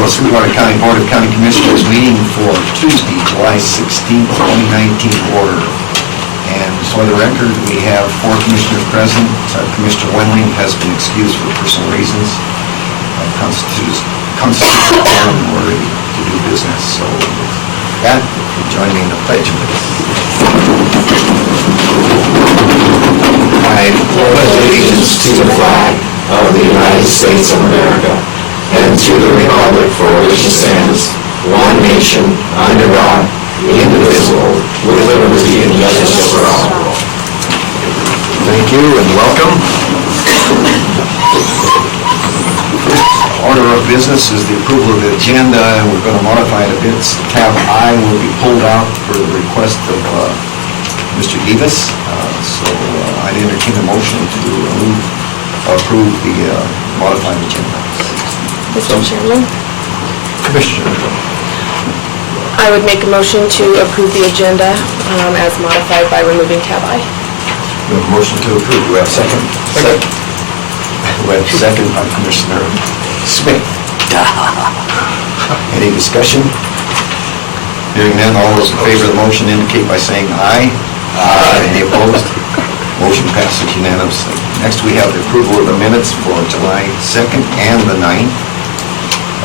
call the Sweetwater County Board of County Commissioners meeting for Tuesday, July 16th, 2019 order. And for the record, we have 4 commissioners present. Commissioner Wendling has been excused for personal reasons. Constitutes a quorum in order to do business. So with that, join me in the pledge, please. I pledge allegiance to the flag of the United States of America and to the republic for which it stands, one nation, under God, indivisible, with liberty and justice for all. Thank you and welcome. Order of business is the approval of the agenda, and we're going to modify it a bit. Tab I will be pulled out for the request of Mr. Davis. So I'd entertain a motion to approve the modified agenda. Mr. Chairman, Commissioner. I would make a motion to approve the agenda as modified by removing tab I. We have a motion to approve. Do we have a second? Second. We have a second by Commissioner Smith. Any discussion? Hearing none, all those in favor of the motion indicate by saying aye. Aye. Any opposed? Motion passes unanimously. Next, we have the approval of the minutes for July 2nd and the 9th.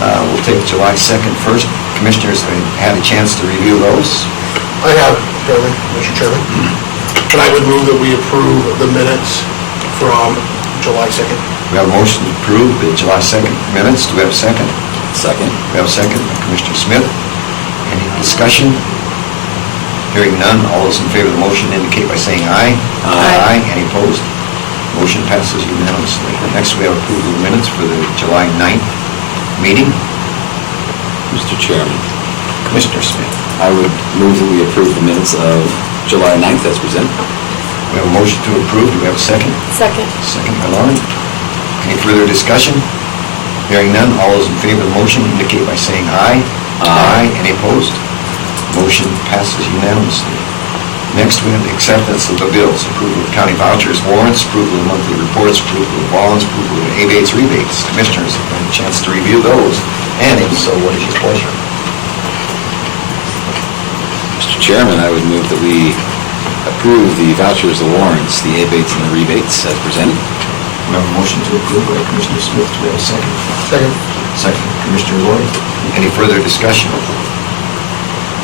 We'll take July 2nd first. Commissioners have had a chance to review those. I have, Chairman, Mr. Chairman. And I would move that we approve the minutes from July 2nd. We have a motion to approve the July 2nd minutes. Do we have a second? Second. We have a second by Commissioner Smith. Any discussion? Hearing none, all those in favor of the motion indicate by saying aye. Aye. Any opposed? Motion passes unanimously. Next, we have approval of minutes for the July 9th meeting. Mr. Chairman, Commissioner Smith. I would move that we approve the minutes of July 9th as presented. We have a motion to approve. Do we have a second? Second. Second by Lauren. Any further discussion? Hearing none, all those in favor of the motion indicate by saying aye. Aye. Any opposed? Motion passes unanimously. Next, we have the acceptance of the bills, approval of county vouchers, warrants, approval of monthly reports, approval of bonds, approval of abates, rebates. Commissioners have had a chance to review those, and if so, what is your pleasure? Mr. Chairman, I would move that we approve the vouchers, the warrants, the abates, and the rebates as presented. We have a motion to approve by Commissioner Smith. Do we have a second? Second. Second, Commissioner Lloyd. Any further discussion?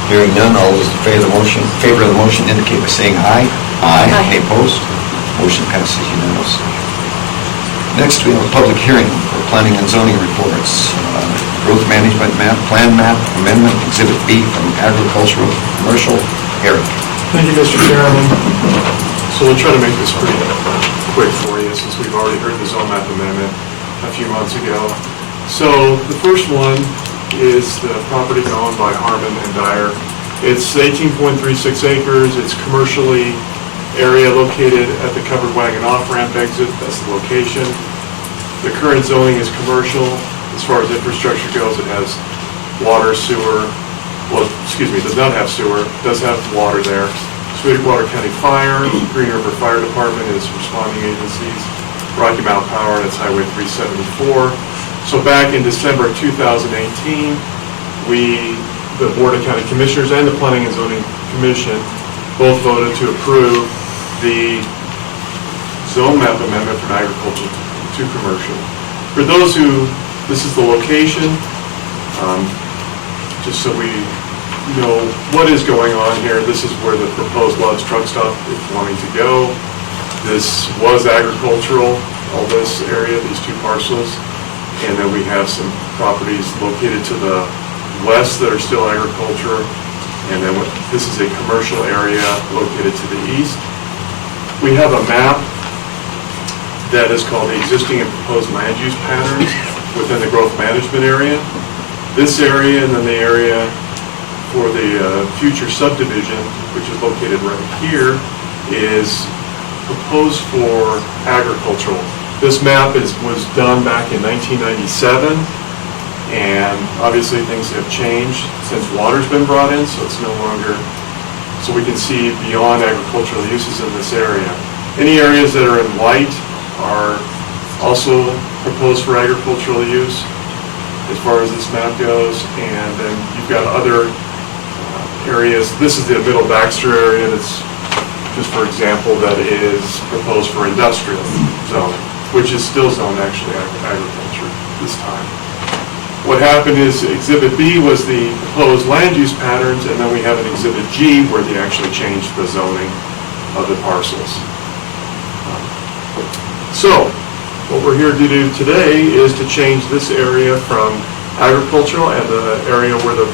Hearing none, all those in favor of the motion indicate by saying aye. Aye. Any opposed? Motion passes unanimously. Next, we have a public hearing for planning and zoning reports. Growth management map, plan map, amendment, exhibit B from agricultural, commercial, Eric. Thank you, Mr. Chairman. So we'll try to make this pretty quick for you since we've already heard the zone map amendment a few months ago. So the first one is the property owned by Harmon and Dyer. It's 18.36 acres. It's commercially area located at the covered wagon off-ramp exit. That's the location. The current zoning is commercial. As far as infrastructure goes, it has water, sewer. Well, excuse me, it does not have sewer. It does have water there. Sweetwater County Fire, Green River Fire Department is responding agencies. Rocky Mountain Power, and it's Highway 374. So back in December 2018, the Board of County Commissioners and the Planning and Zoning Commission both voted to approve the zone map amendment from agricultural to commercial. For those who, this is the location, just so we know what is going on here. This is where the proposed Love's Truck Stop is wanting to go. This was agricultural, all this area, these 2 parcels. And then we have some properties located to the west that are still agriculture. And then this is a commercial area located to the east. We have a map that is called the existing and proposed land use patterns within the growth management area. This area and then the area for the future subdivision, which is located right here, is proposed for agricultural. This map was done back in 1997, and obviously things have changed since water's been brought in, so it's no longer, so we can see beyond agricultural uses in this area. Any areas that are in white are also proposed for agricultural use. as far as this map goes, and then you've got other areas. This is the Middle Baxter area that's, just for example, that is proposed for industrial zone, which is still zoned actually agriculture this time. What happened is Exhibit B was the proposed land use patterns, and then we have an Exhibit G where they actually changed the zoning of the parcels. So, what we're here to do today is to change this area from agricultural and the area where the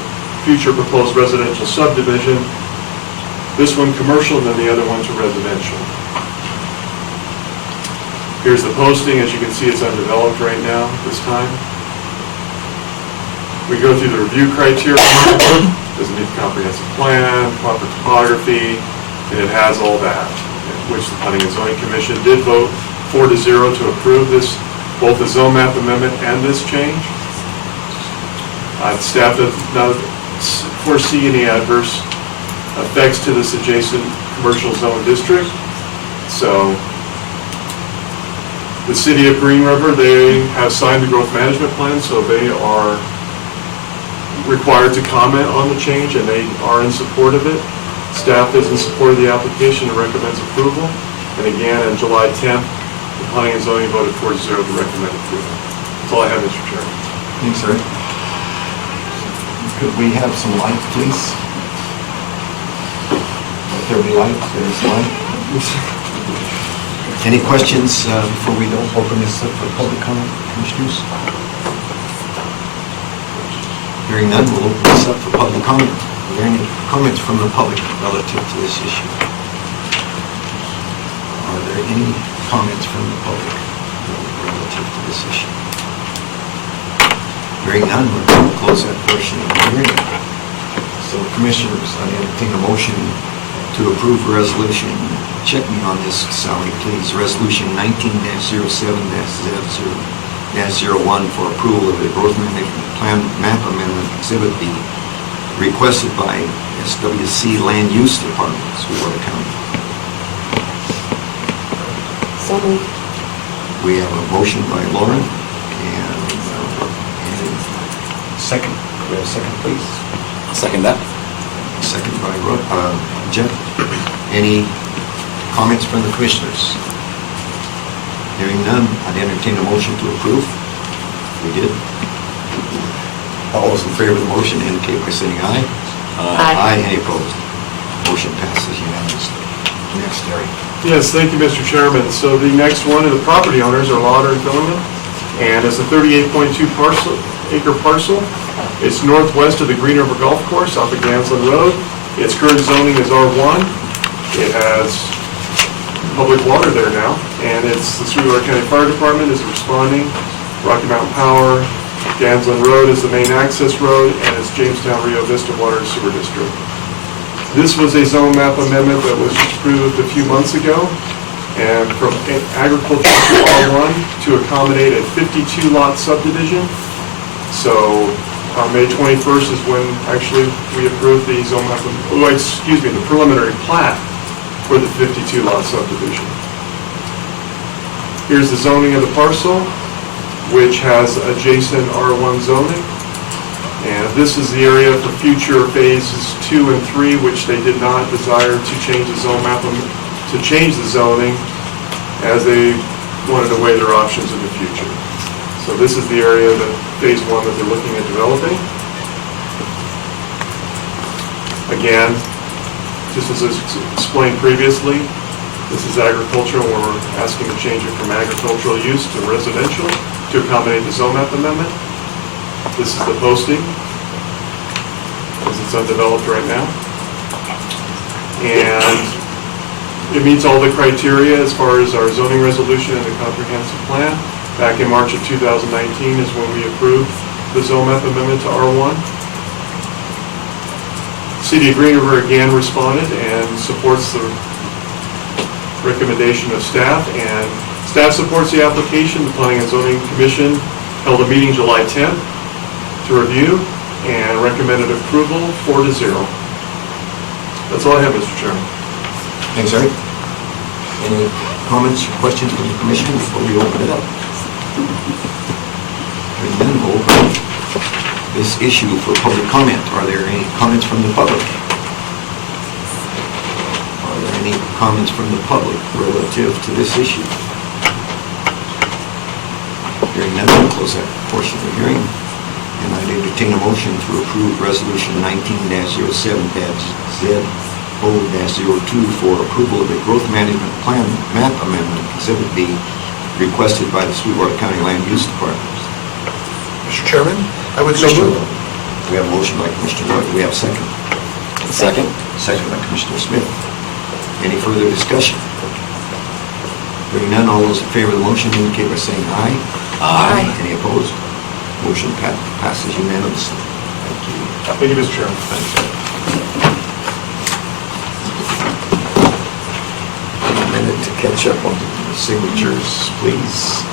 future proposed residential subdivision, this one commercial, and then the other one to residential. Here's the posting. As you can see, it's undeveloped right now, this time. We go through the review criteria. Does it meet the comprehensive plan, proper topography, and it has all that, which the Planning and Zoning Commission did vote 4-0 to approve this, both the zone map amendment and this change. Staff does not foresee any adverse effects to this adjacent commercial zone district. So the city of Green River, they have signed the growth management plan, so they are required to comment on the change, and they are in support of it. Staff is in support of the application and recommends approval. And again, on July 10th, the Planning and Zoning voted 4-0 to recommend approval. That's all I have, Mr. Chairman. Thanks, sir. Could we have some light, please? Let there be light, there's light. Any questions before we don't open this up for public comment, commissioners? Hearing none, we'll open this up for public comment. Are there any comments from the public relative to this issue? Are there any comments from the public relative to this issue? Hearing none, we're going to close that portion of the hearing. So commissioners, I entertain a motion to approve a resolution. Check me on this, Sally, please. Resolution 19-07-001 for approval of the growth management plan map amendment Exhibit B requested by SWC Land Use Department, Sweetwater County. So moved. We have a motion by Lauren and second. Could we have a second, please? I'll second that. Second by Jeff. Any comments from the commissioners? Hearing none, I'd entertain a motion to approve. We did. All those in favor of the motion indicate by saying aye. Aye. Any opposed? Motion passes unanimously. Next, Terry. Yes, thank you, Mr. Chairman. So the next one of the property owners are Lauder and Filliman, and it's a 38.2 acre parcel. It's northwest of the Green River Golf Course off of Gansland Road. Its current zoning is R1. It has public water there now, and it's the Sweetwater County Fire Department is responding. Rocky Mountain Power, Gansland Road is the main access road, and it's Jamestown Rio Vista Water and Sewer District. This was a zone map amendment that was approved a few months ago, and from agriculture to R1 to accommodate a 52-lot subdivision. So May 21st is when actually we approved the zone map, the preliminary plat for the 52-lot subdivision. Here's the zoning of the parcel, which has adjacent R1 zoning. And this is the area for future phases 2 and 3, which they did not desire to change the zone map, to change the zoning, as they wanted to weigh their options in the future. So this is the area that phase 1 that they're looking at developing. Again, just as I explained previously, this is agricultural, and we're asking to change it from agricultural use to residential to accommodate the zone map amendment. This is the posting, as it's undeveloped right now. And it meets all the criteria as far as our zoning resolution and the comprehensive plan. Back in March of 2019 is when we approved the zone map amendment to R1. City of Green River again responded and supports the recommendation of staff, and staff supports the application. The Planning and Zoning Commission held a meeting July 10th to review and recommended approval 4-0. That's all I have, Mr. Chairman. Thanks, Eric. Any comments or questions from the commission before we open it up? Hearing none, we'll open this issue for public comment. Are there any comments from the public? Are there any comments from the public relative to this issue? Hearing none, we'll close that portion of the hearing. And I'd entertain a motion to approve Resolution 19-07-ZO-02 for approval of a growth management plan map amendment, Exhibit B, requested by the Sweetwater County Land Use Department. Mr. Chairman, I would so move. We have a motion by Commissioner Lloyd. We have a second. Second. Second by Commissioner Smith. Any further discussion? Hearing none, all those in favor of the motion indicate by saying aye. Aye. Any opposed? Motion passes unanimously. Thank you. Thank you, Mr. Chairman. A minute to catch up on the signatures, please.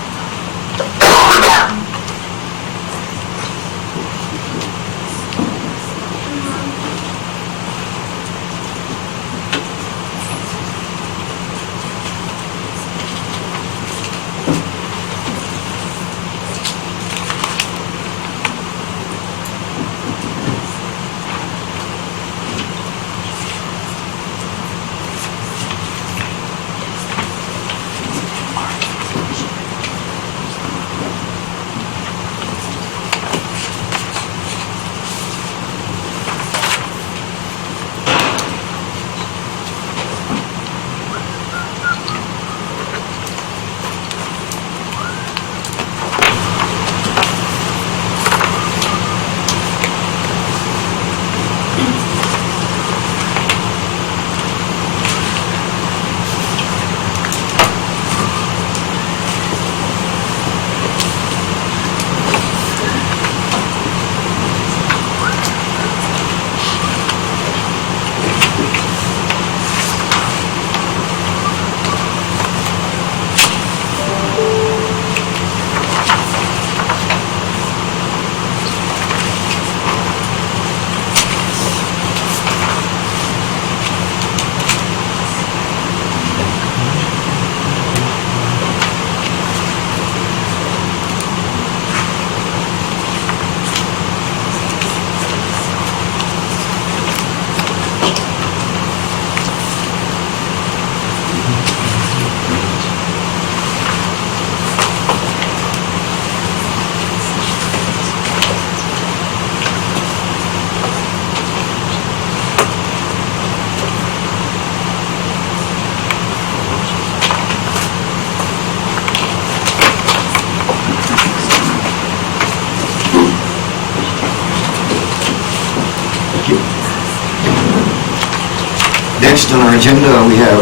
Next on our agenda, we have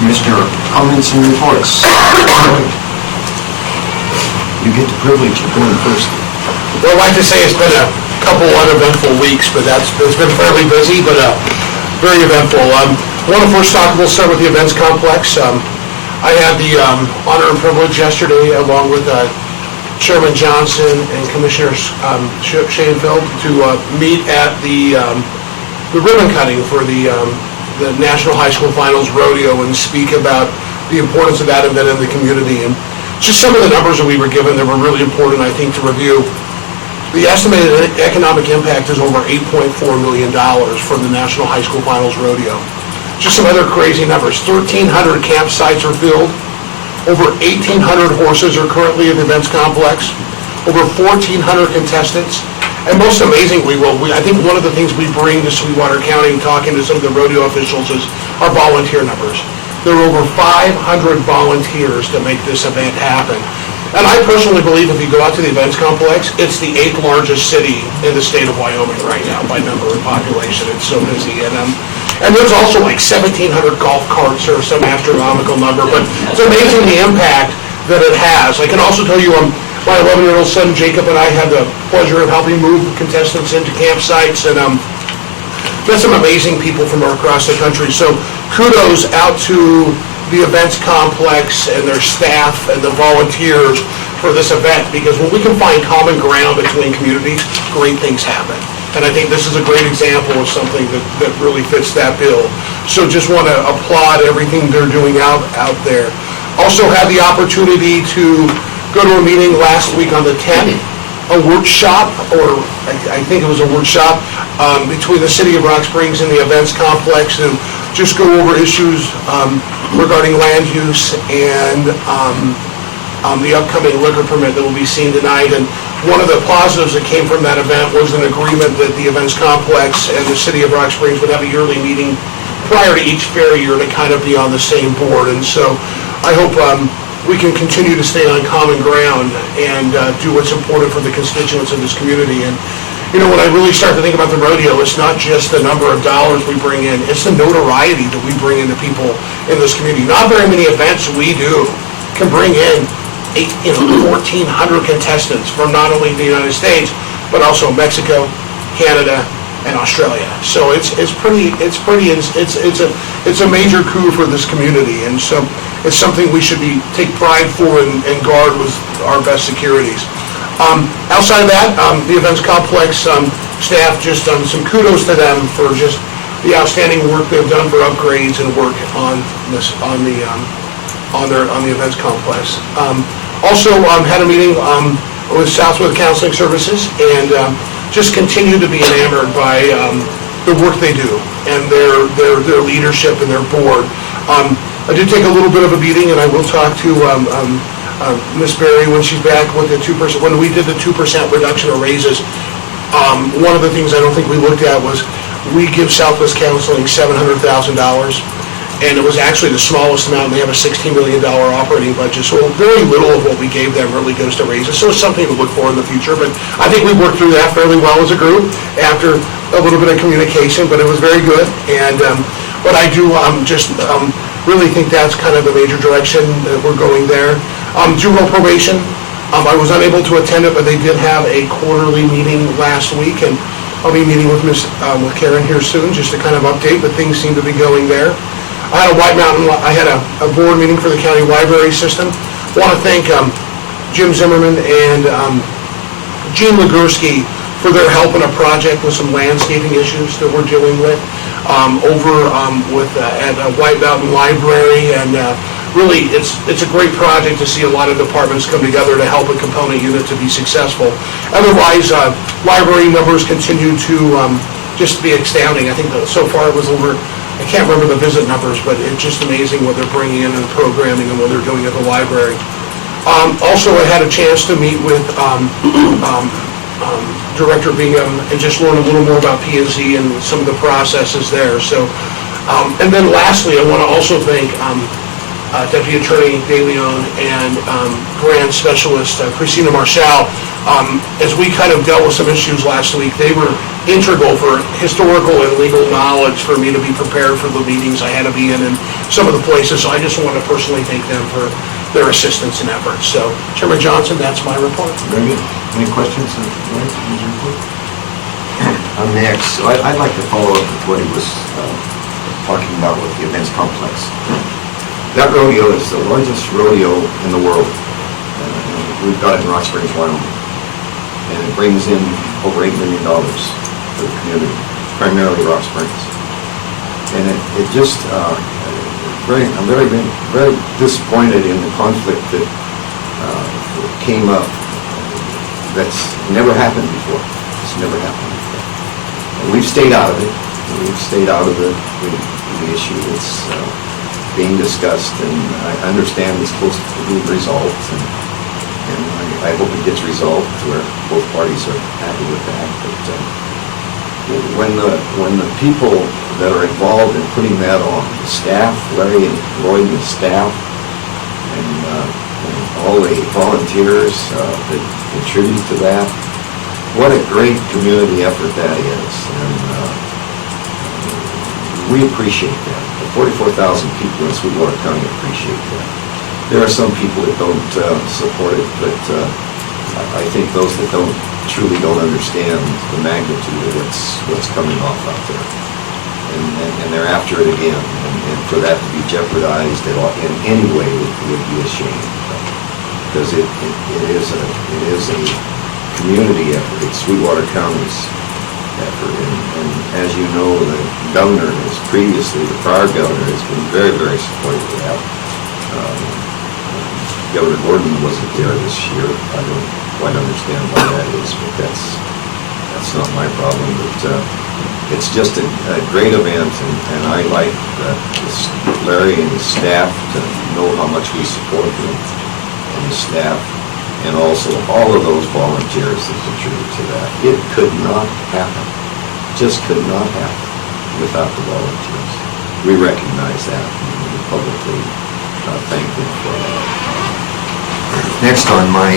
Commissioner comments and reports. You get the privilege of going first. Well, I'd like to say it's been a couple uneventful weeks, but it's been fairly busy, but very eventful. One of the first we'll start with the events complex. I had the honor and privilege yesterday, along with Chairman Johnson and Commissioner Shanefield, to meet at the ribbon cutting for the National High School Finals Rodeo and speak about the importance of that event in the community. And just some of the numbers that we were given that were really important, I think, to review. The estimated economic impact is over $8.4 million from the National High School Finals Rodeo. Just some other crazy numbers. 1,300 campsites are filled. Over 1,800 horses are currently at the events complex. Over 1,400 contestants. And most amazingly, I think one of the things we bring to Sweetwater County, talking to some of the rodeo officials, is our volunteer numbers. There are over 500 volunteers to make this event happen. And I personally believe if you go out to the events complex, it's the 8th largest city in the state of Wyoming right now by number of population. It's so busy. And there's also like 1,700 golf carts or some astronomical number, but it's amazing the impact that it has. I can also tell you my 11-year-old son Jacob and I had the pleasure of helping move contestants into campsites, and met some amazing people from across the country. So kudos out to the events complex and their staff and the volunteers for this event, because when we can find common ground between communities, great things happen. And I think this is a great example of something that really fits that bill. So just want to applaud everything they're doing out there. Also had the opportunity to go to a meeting last week on the 10th a workshop, or I think it was a workshop, between the city of Rock Springs and the events complex, and just go over issues regarding land use and the upcoming liquor permit that will be seen tonight. And one of the positives that came from that event was an agreement that the events complex and the city of Rock Springs would have a yearly meeting prior to each fair year to kind of be on the same board. And so I hope we can continue to stay on common ground and do what's important for the constituents of this community. And when I really start to think about the rodeo, it's not just the number of dollars we bring in, it's the notoriety that we bring into people in this community. Not very many events we do can bring in 1,400 contestants from not only the United States, but also Mexico, Canada, and Australia. So it's a major coup for this community, and so it's something we should take pride for and guard with our best securities. Outside of that, the events complex staff, just some kudos to them for just the outstanding work they've done for upgrades and work on the events complex. Also had a meeting with Southwood Counseling Services, and just continue to be enamored by the work they do and their leadership and their board. I did take a little bit of a beating, and I will talk to Ms. Berry when she's back with the 2%. When we did the 2% reduction of raises, one of the things I don't think we looked at was we give Southwest Counseling $700,000, and it was actually the smallest amount, and they have a $16 million operating budget, so very little of what we gave them really goes to raises, so it's something to look for in the future. But I think we worked through that fairly well as a group after a little bit of communication, but it was very good. And but I do really think that's kind of the major direction that we're going there. Juvenile probation, I was unable to attend it, but they did have a quarterly meeting last week, and I'll be meeting with with Karen here soon just to kind of update, but things seem to be going there. I had a board meeting for the county library system. Want to thank Jim Zimmerman and Gene Legursky for their help in a project with some landscaping issues that we're dealing with at White Mountain Library. And really, it's a great project to see a lot of departments come together to help a component unit to be successful. Otherwise, library numbers continue to just be astounding. I think that so far it was over, I can't remember the visit numbers, but it's just amazing what they're bringing in and the programming and what they're doing at the library. Also, I had a chance to meet with Director Bingham and just learn a little more about P&Z and some of the processes there. So, and then lastly, I want to also thank Deputy Attorney De Leon and Grant Specialist Christina Marshall. As we kind of dealt with some issues last week, they were integral for historical and legal knowledge for me to be prepared for the meetings I had to be in and some of the places. So I just want to personally thank them for their assistance and efforts. So, Chairman Johnson, that's my report. Very good. Any questions? Next, so I'd like to follow up with what he was talking about with the events complex. That rodeo is the largest rodeo in the world. We've got it in Rock Springs, Wyoming. And it brings in over $8 million for the community, primarily Rock Springs. And it just, I'm very disappointed in the conflict that came up that's never happened before. It's never happened before. And we've stayed out of it. We've stayed out of the issue that's being discussed, and I understand it's supposed to be resolved, and I hope it gets resolved where both parties are happy with that. But when the people that are involved in putting that on, the staff, Larry and Lloyd and the staff, and all the volunteers that contribute to that, what a great community effort that is, and we appreciate that. The 44,000 people in Sweetwater County appreciate that. There are some people that don't support it, but I think those that truly don't understand the magnitude of what's coming off out there. And they're after it again. And for that to be jeopardized in any way would be a shame. Because it is a community effort. It's Sweetwater County's effort. And as you know, the governor the prior governor has been very, very supportive of that. Governor Gordon wasn't there this year. I don't quite understand why that is, but that's not my problem. But it's just a great event, and I like Larry and his staff to know how much we support him and his staff, and also all of those volunteers that contribute to that. It could not happen, just could not happen without the volunteers. We recognize that, and we publicly thank them for that. Next on my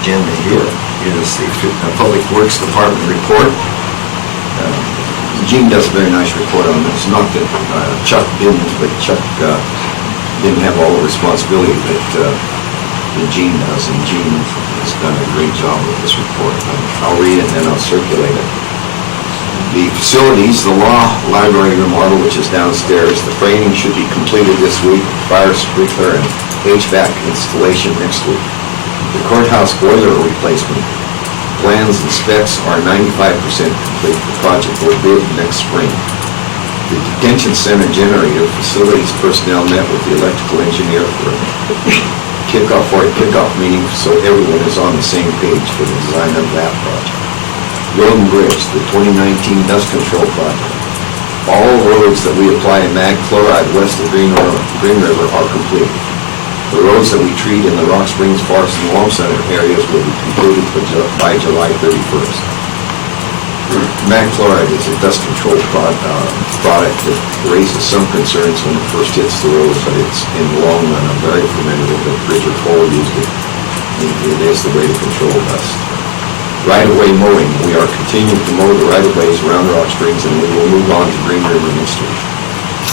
agenda here is the Public Works Department report. Gene does a very nice report on this. Not that Chuck didn't, but Chuck didn't have all the responsibility that Gene does, and Gene has done a great job with this report. I'll read it and then I'll circulate it. The facilities, the law library remodel, which is downstairs, the framing should be completed this week, fire sprinkler and HVAC installation next week. The courthouse boiler replacement, plans and specs are 95% complete. The project will bid next spring. The detention center generator facilities personnel met with the electrical engineer for a kickoff meeting, so everyone is on the same page for the design of that project. Road and Bridge, the 2019 dust control project. All roads that we apply mag chloride west of Green River are complete. The roads that we treat in the Rock Springs, Forest, and Warm Center areas will be completed by July 31st. Mag chloride is a dust control product that raises some concerns when it first hits the road, but it's, in the long run, I'm very familiar with it. Bridger Cole used it. It is the way to control dust. Right-of-way mowing. We are continuing to mow the right-of-ways around Rock Springs, and we will move on to Green River next week.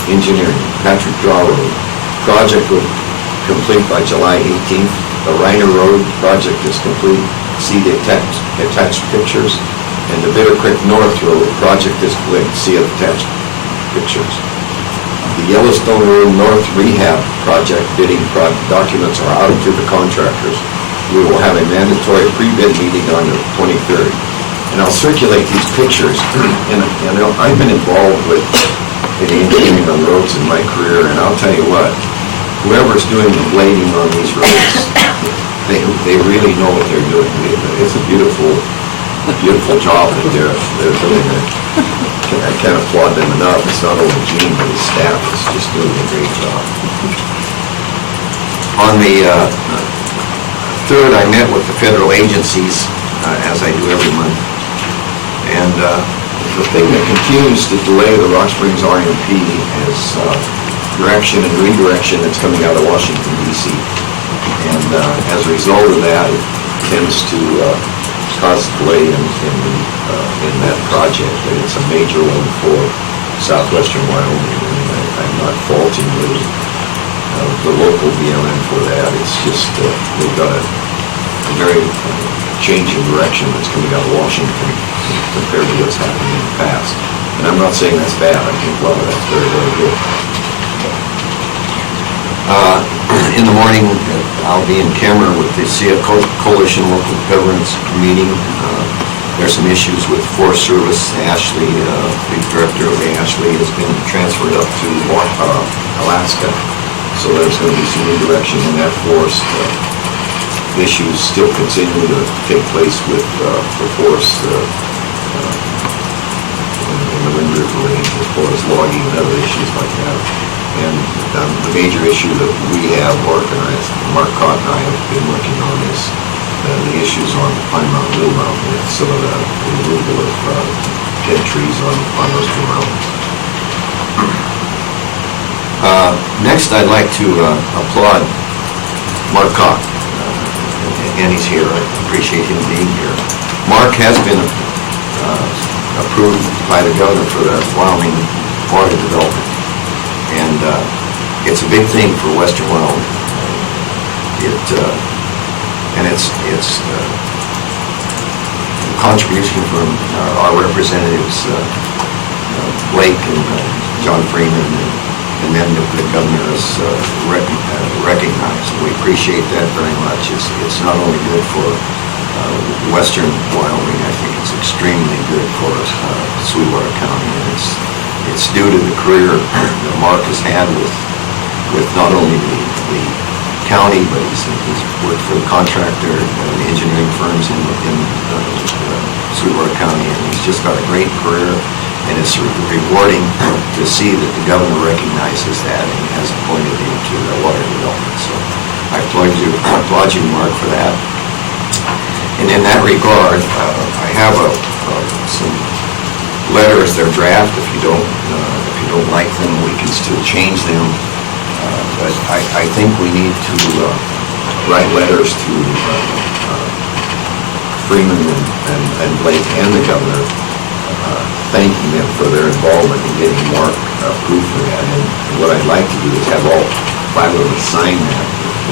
Engineering. Patrick Draw Road. Project will complete by July 18th. The Reiner Road project is complete. See the attached pictures. And the Bitter Creek North Road project is complete. See attached pictures. The Yellowstone Road North Rehab project bidding documents are out to the contractors. We will have a mandatory pre-bid meeting on the 23rd. And I'll circulate these pictures. And I've been involved with engineering on roads in my career, and I'll tell you what, whoever's doing the blading on these roads, they really know what they're doing. It's a beautiful job that they're doing. I can't applaud them enough. It's not only Gene, but his staff is just doing a great job. On the 3rd, I met with the federal agencies, as I do every month. And the thing that continues to delay the Rock Springs RMP is direction and redirection that's coming out of Washington, D.C. And as a result of that, it tends to cause delay in that project. And it's a major one for southwestern Wyoming. And I'm not faulting the local BLM for that. It's just we've got a very change in direction that's coming out of Washington compared to what's happened in the past. And I'm not saying that's bad. I think a lot of that's very, very good. In the morning, I'll be in Cameron with the CF Coalition Local Governance meeting. There's some issues with Forest Service. Ashley, the director of Ashley, has been transferred up to Alaska. So there's going to be some redirection in that forest. Issues still continue to take place with the forest in the Wind River Range as far as logging and other issues like that. And the major issue that we have organized, Mark Cott and I have been working on, is the issues on Pine Mountain, Little Mountain, with some of the removal of dead trees on those two mountains. Next, I'd like to applaud Mark Cott, and he's here. I appreciate him being here. Mark has been approved by the governor for the Wyoming water development, and it's a big thing for Western Wyoming. It's a contribution from our representatives, Blake and John Freeman, and then the governor has recognized. We appreciate that very much. It's not only good for Western Wyoming, I think it's extremely good for Sweetwater County, and it's due to the career that Mark has had with not only the county, but he's worked for the contractor, the engineering firms in Sweetwater County, and he's just got a great career, and it's rewarding to see that the governor recognizes that and has appointed him to the water development. So I applaud you, Mark, for that. And in that regard, I have some letters. They're draft. If you don't like them, we can still change them. But I think we need to write letters to Freeman and Blake and the governor, thanking them for their involvement in getting Mark approved for that. And what I'd like to do is have all 5 of us sign that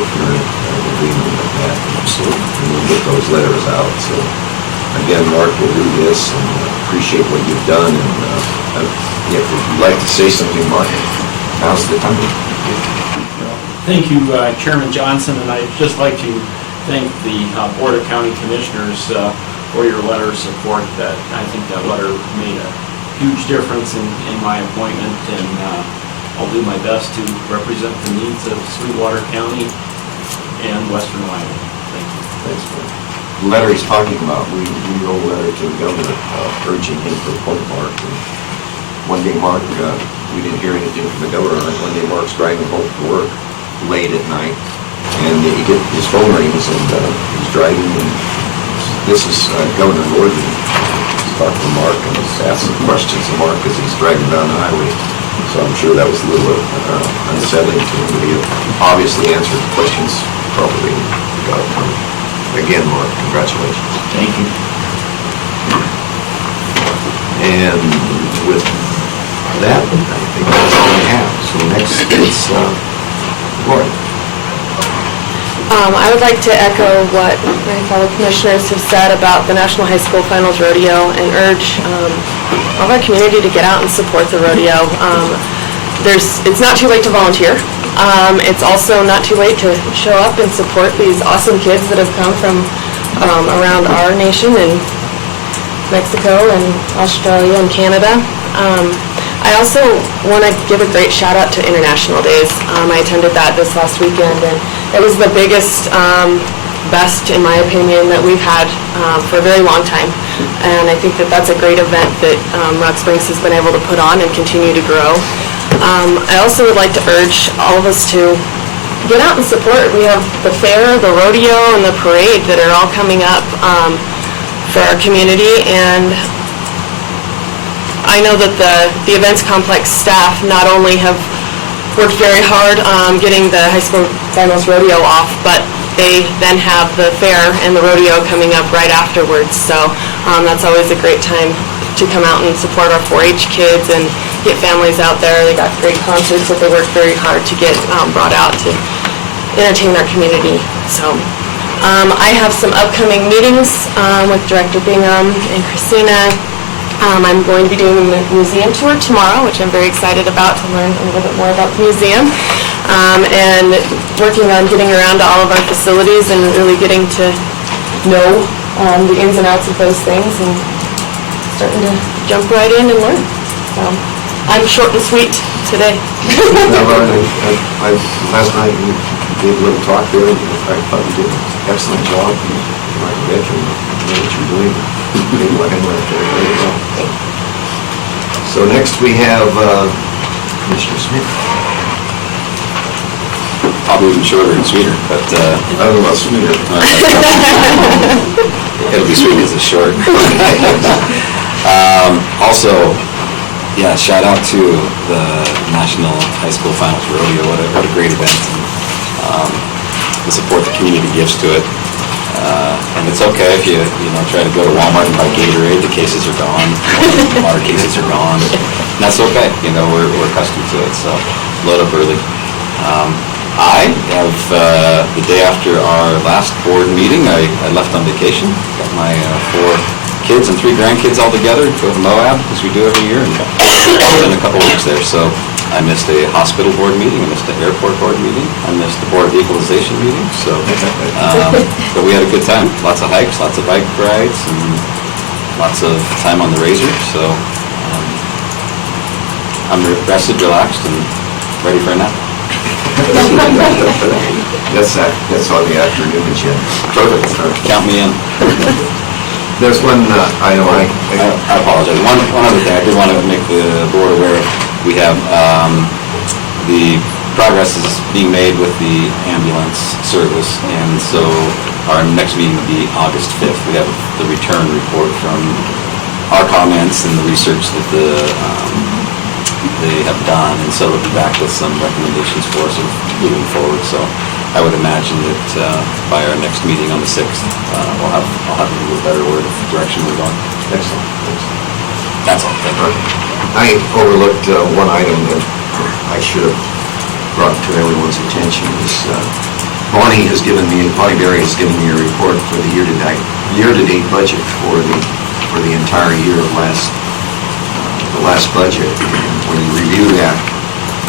if you're in agreement with that. Absolutely. And we'll get those letters out. So again, Mark, we'll do this and appreciate what you've done. And if you'd like to say something, Mark, now's the time. Thank you, Chairman Johnson, and I'd just like to thank the Board of County Commissioners for your letter of support. That I think that letter made a huge difference in my appointment, and I'll do my best to represent the needs of Sweetwater County and Western Wyoming. Thank you. Thanks, Mark. The letter he's talking about, we wrote a letter to the governor urging him to appoint Mark. And one day, Mark, we didn't hear anything from the governor. One day, Mark's driving home from work late at night, and his phone rings, and he's driving, and this is Governor Gordon. He's talking to Mark and he's asking questions of Mark as he's driving down the highway. So I'm sure that was a little unsettling to him, but he obviously answered the questions properly. Got it coming. Again, Mark, congratulations. Thank you. And with that, I think that's all we have. So next is Lori. I would like to echo what my fellow commissioners have said about the National High School Finals Rodeo and urge all of our community to get out and support the rodeo. It's not too late to volunteer. It's also not too late to show up and support these awesome kids that have come from around our nation and Mexico and Australia and Canada. I also want to give a great shout out to International Days. I attended that this last weekend, and it was the biggest, best, in my opinion, that we've had for a very long time. And I think that that's a great event that Rock Springs has been able to put on and continue to grow. I also would like to urge all of us to get out and support. We have the fair, the rodeo, and the parade that are all coming up for our community, and I know that the events complex staff not only have worked very hard on getting the high school finals rodeo off, but they then have the fair and the rodeo coming up right afterwards. So that's always a great time to come out and support our 4-H kids and get families out there. They got great concerts that they work very hard to get brought out to entertain our community. So I have some upcoming meetings with Director Bingham and Christina. I'm going to be doing the museum tour tomorrow, which I'm very excited about, to learn a little bit more about the museum, and working on getting around to all of our facilities and really getting to know the ins and outs of those things and starting to jump right in and learn. So I'm short and sweet today. Last night we did a little talk there. I thought you did an excellent job. You're a veteran, you know what you're doing. So next we have Commissioner Smith. Probably even shorter and sweeter, but I don't know about sweeter. it'll be sweet because it's short. Also, yeah, shout out to the National High School Finals Rodeo. What a great event. The support the community gives to it. And it's okay if you try to go to Walmart and buy Gatorade, the cases are gone, water cases are gone. And that's okay, we're accustomed to it, so load up early. I have, the day after our last board meeting, I left on vacation, got my 4 kids and 3 grandkids all together, go to Moab, as we do every year, and spend a couple weeks there. So I missed a hospital board meeting, I missed an airport board meeting, I missed the Board of Equalization meeting, so, but we had a good time. Lots of hikes, lots of bike rides, and lots of time on the Razor, so I'm rested, relaxed, and ready for a nap. That's on the afternoon agenda. Perfect. Count me in. There's one, I know, I apologize. One other thing, I did want to make the board aware of, we have, the progress is being made with the ambulance service, and so our next meeting will be August 5th. We have the return report from our comments and the research that they have done, and so they'll be back with some recommendations for us of moving forward. So I would imagine that by our next meeting on the 6th, I'll have a little better word of direction we're going. excellent. That's all. Thank you. I overlooked one item that I should have brought to everyone's attention. Is Bonnie Berry has given me a report for the year-to-date budget for the entire year of the last budget. And when you review that,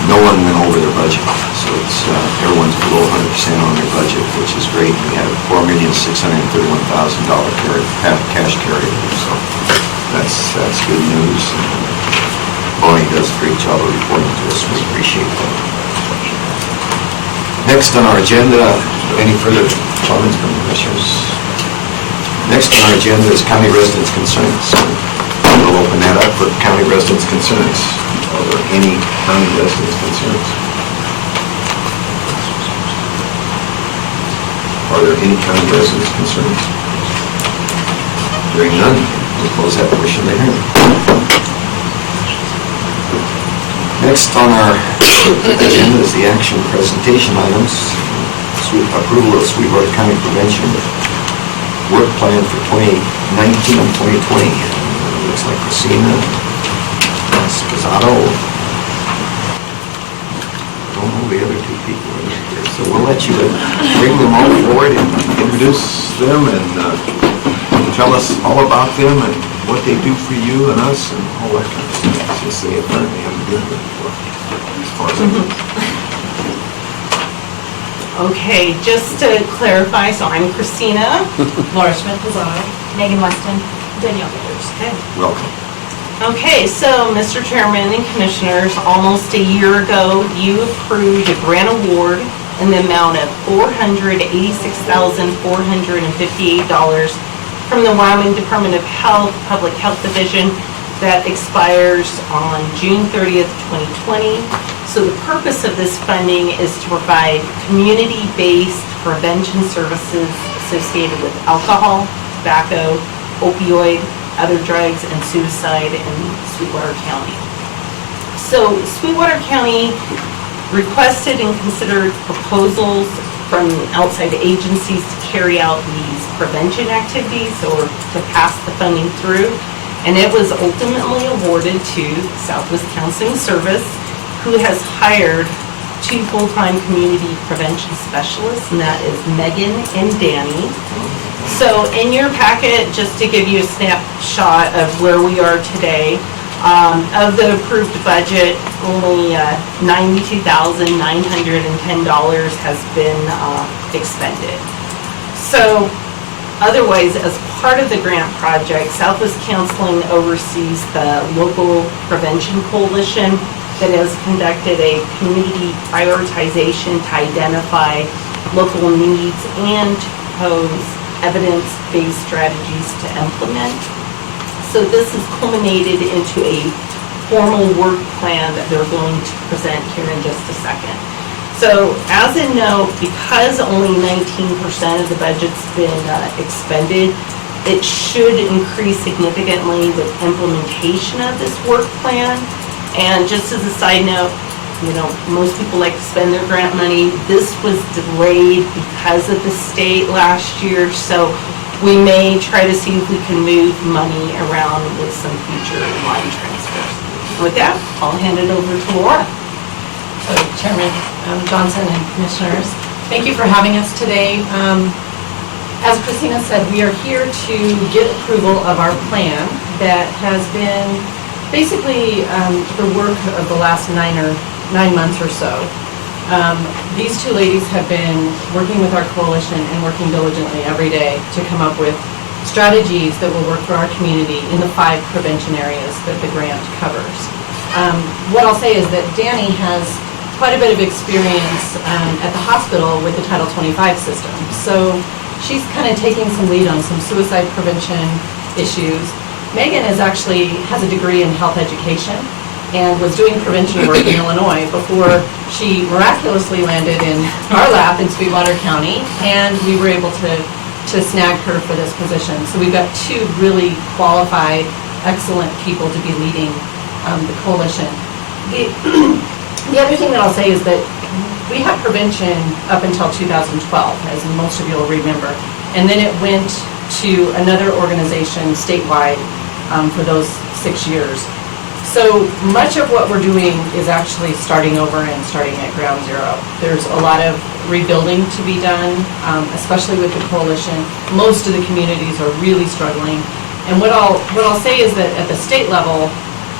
no one went over their budget. So it's everyone's below 100% on their budget, which is great. We have $4,631,000 cash carryover. So that's good news. Bonnie does a great job of reporting to us. We appreciate that. Next on our agenda, any further comments from the commissioners? Next on our agenda is county residents' concerns. We'll open that up for county residents' concerns. Are there any county residents' concerns? Are there any county residents' concerns? Hearing none, we'll close that portion of the hearing. Next on our agenda is the action presentation items. Approval of Sweetwater County Prevention Work Plan for 2019-2020. Looks like Christina Spizzato. Don't know the other two people in here, so we'll let you bring them all forward and introduce them and tell us all about them and what they do for you and us and all that kind of stuff. Since they apparently haven't been here before, as far as I know. Okay, just to clarify, so I'm Christina, Laura Smith-Lozano, Megan Weston, Danielle Bitters. Okay. Welcome. Okay, so Mr. Chairman and Commissioners, almost a year ago, you approved a grant award in the amount of $486,458 from the Wyoming Department of Health, Public Health Division that expires on June 30th, 2020. So the purpose of this funding is to provide community-based prevention services associated with alcohol, tobacco, opioid, other drugs, and suicide in Sweetwater County. So Sweetwater County requested and considered proposals from outside agencies to carry out these prevention activities or to pass the funding through. And it was ultimately awarded to Southwest Counseling Service, who has hired 2 full-time community prevention specialists, and that is Megan and Danny. So in your packet, just to give you a snapshot of where we are today, of the approved budget, only $92,910 has been expended. So otherwise, as part of the grant project, Southwest Counseling oversees the local prevention coalition that has conducted a community prioritization to identify local needs and propose evidence-based strategies to implement. So this is culminated into a formal work plan that they're going to present here in just a second. So as a note, because only 19% of the budget's been expended, it should increase significantly with implementation of this work plan. And just as a side note, you know, most people like to spend their grant money. This was delayed because of the state last year, so we may try to see if we can move money around with some future line transfers. With that, I'll hand it over to Laura. So Chairman Johnson and Commissioners, thank you for having us today. As Christina said, we are here to get approval of our plan that has been basically the work of the last 9 months or so. These 2 ladies have been working with our coalition and working diligently every day to come up with strategies that will work for our community in the 5 prevention areas that the grant covers. What I'll say is that Danny has quite a bit of experience at the hospital with the Title 25 system. So she's kind of taking some lead on some suicide prevention issues. Megan has a degree in health education and was doing prevention work in Illinois before she miraculously landed in our lap in Sweetwater County, and we were able to snag her for this position. So we've got two really qualified, excellent people to be leading the coalition. The other thing that I'll say is that we had prevention up until 2012, as most of you will remember, and then it went to another organization statewide for those 6 years. So much of what we're doing is actually starting over and starting at ground zero. There's a lot of rebuilding to be done, especially with the coalition. Most of the communities are really struggling. And what I'll say is that at the state level,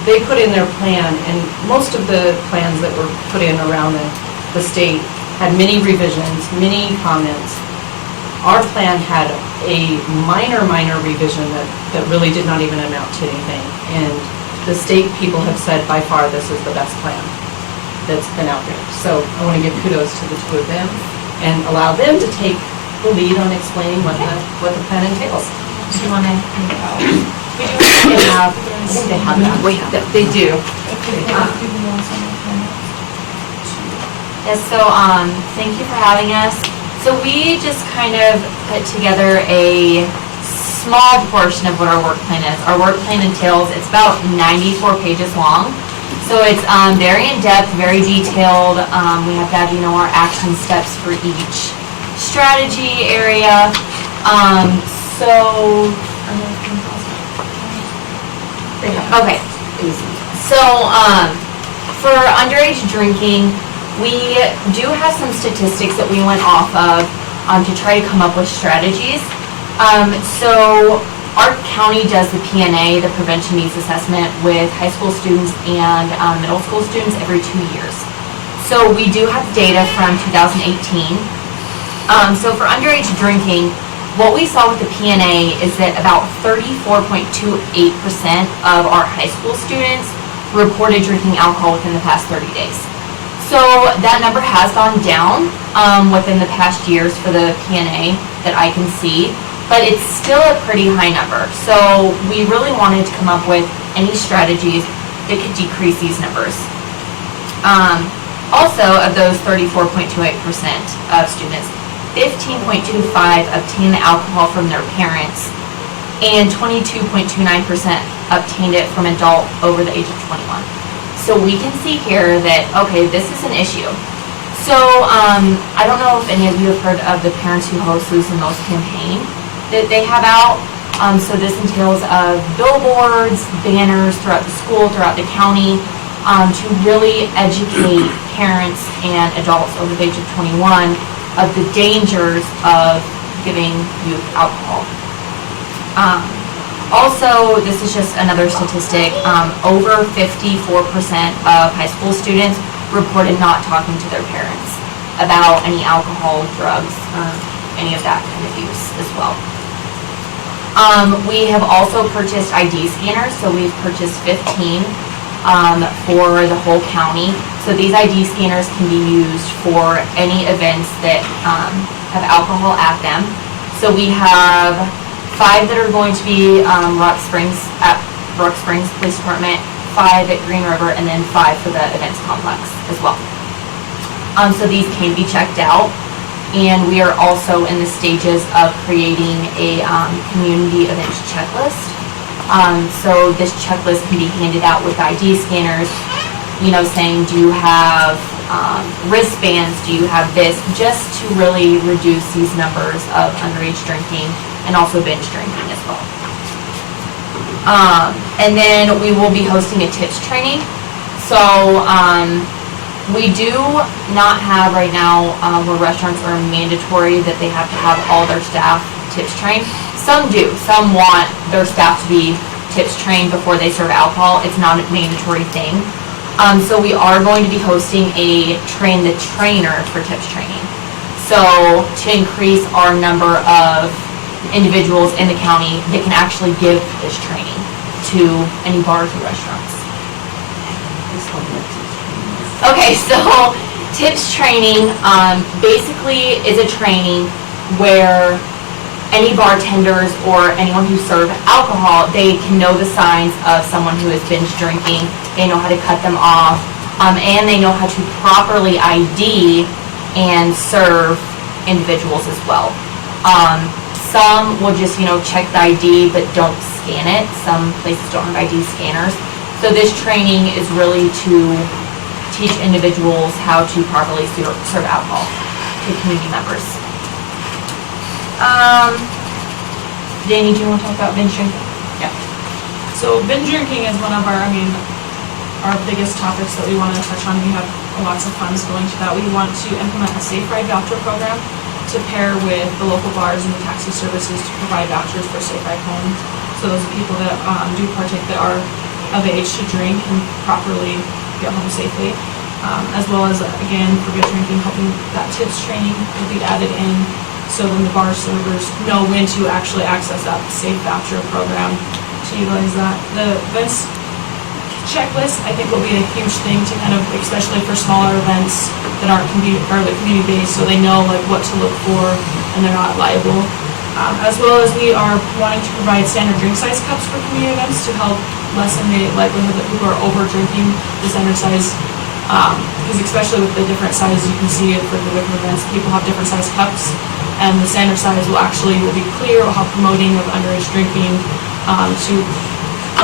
they put in their plan, and most of the plans that were put in around the state had many revisions, many comments. Our plan had a minor revision that really did not even amount to anything. And the state people have said by far this is the best plan that's been out there. So I want to give kudos to the two of them and allow them to take the lead on explaining what the plan entails. Do you want to? They have, I think they have that. They do. Yes, so thank you for having us. So we just kind of put together a small portion of what our work plan is. Our work plan entails, it's about 94 pages long. So it's very in-depth, very detailed. We have to have, our action steps for each strategy area. Okay. So for underage drinking, we do have some statistics that we went off of to try to come up with strategies. So our county does the PNA, the Prevention Needs Assessment, with high school students and middle school students every 2 years. So we do have data from 2018. So for underage drinking, what we saw with the PNA is that about 34.28% of our high school students reported drinking alcohol within the past 30 days. So that number has gone down within the past years for the PNA that I can see, but it's still a pretty high number. So we really wanted to come up with any strategies that could decrease these numbers. Also, of those 34.28% of students, 15.25 obtained the alcohol from their parents, and 22.29% obtained it from adult over the age of 21. So we can see here that, okay, this is an issue. So I don't know if any of you have heard of the Parents Who Host Lose the Most campaign that they have out. So this entails of billboards, banners throughout the school, throughout the county, to really educate parents and adults over the age of 21 of the dangers of giving youth alcohol. Also, this is just another statistic, over 54% of high school students reported not talking to their parents about any alcohol, drugs, any of that kind of use as well. We have also purchased ID scanners, so we've purchased 15 for the whole county. So these ID scanners can be used for any events that have alcohol at them. So we have 5 that are going to be Rock Springs Police Department, 5 at Green River, and then 5 for the events complex as well. So these can be checked out. And we are also in the stages of creating a community events checklist. So this checklist can be handed out with ID scanners, saying, do you have wristbands, do you have this, just to really reduce these numbers of underage drinking and also binge drinking as well. And then we will be hosting a tips training. So we do not have right now where restaurants are mandatory that they have to have all their staff tips trained. Some do. Some want their staff to be tips trained before they serve alcohol. It's not a mandatory thing. So we are going to be hosting a train the trainer for tips training. So to increase our number of individuals in the county that can actually give this training to any bars or restaurants. Okay, so Tips training basically is a training where any bartenders or anyone who serve alcohol, they can know the signs of someone who has binge drinking. They know how to cut them off, and they know how to properly ID and serve individuals as well. Some will just, check the ID but don't scan it. Some places don't have ID scanners. So this training is really to teach individuals how to properly serve alcohol to community members. Danny, do you want to talk about binge drinking? Yeah. So binge drinking is one of our biggest topics that we want to touch on. We have lots of funds going to that. We want to implement a safe ride voucher program to pair with the local bars and the taxi services to provide vouchers for safe ride home. So those people that do partake that are of age to drink and properly get home safely. As well as, again, for good drinking, helping that tips training will be added in so then the bar servers know when to actually access that safe voucher program to utilize that. The events checklist, I think, will be a huge thing to kind of, especially for smaller events that aren't community-based, so they know like what to look for and they're not liable. As well as we are wanting to provide standard drink size cups for community events to help lessen the likelihood that people are over-drinking the standard size. Because especially with the different sizes, you can see it for the different events, people have different size cups, and the standard size will be clear, will help promoting of underage drinking to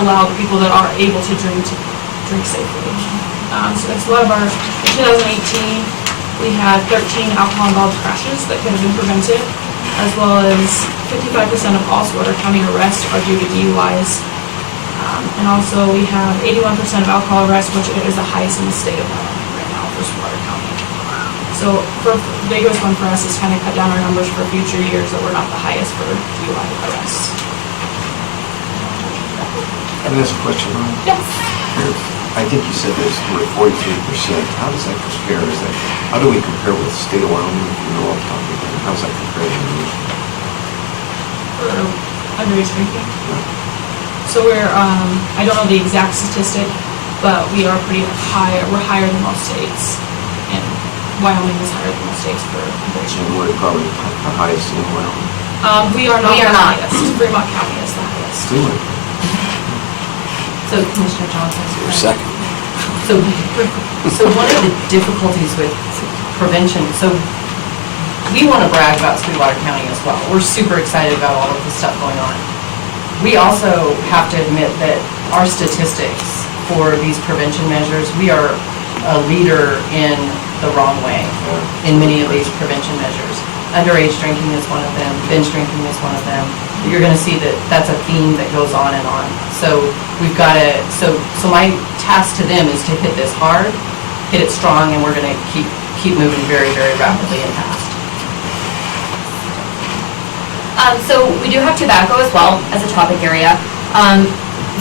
allow the people that are able to drink safely. So that's a lot of our, in 2018, we had 13 alcohol-involved crashes that could have been prevented, as well as 55% of all Sweetwater County arrests are due to DUIs. And also we have 81% of alcohol arrests, which is the highest in the state of Wyoming right now for Sweetwater County. So the biggest one for us is kind of cut down our numbers for future years that we're not the highest for DUI arrests. Can I ask a question, Ron? Yes. I think you said we're at 43%. How does that compare? How do we compare with the state of Wyoming, if you know what I'm talking about? How does that compare to the For underage drinking. So we're, I don't know the exact statistic, but we are pretty high, we're higher than most states. And Wyoming is higher than most states for underage And drinking. we're probably the highest in Wyoming. We are not We the are not. highest. Fremont County is the highest. Really? So Commissioner Johnson. You're second. So one of the difficulties with prevention, so we want to brag about Sweetwater County as well. We're super excited about all of the stuff going on. We also have to admit that our statistics for these prevention measures, we are a leader in the wrong way in many of these prevention measures. Underage drinking is one of them, binge drinking is one of them. You're going to see that that's a theme that goes on and on. So we've got to, so my task to them is to hit this hard, hit it strong, and we're going to keep moving very, very rapidly and fast. So we do have tobacco as well as a topic area.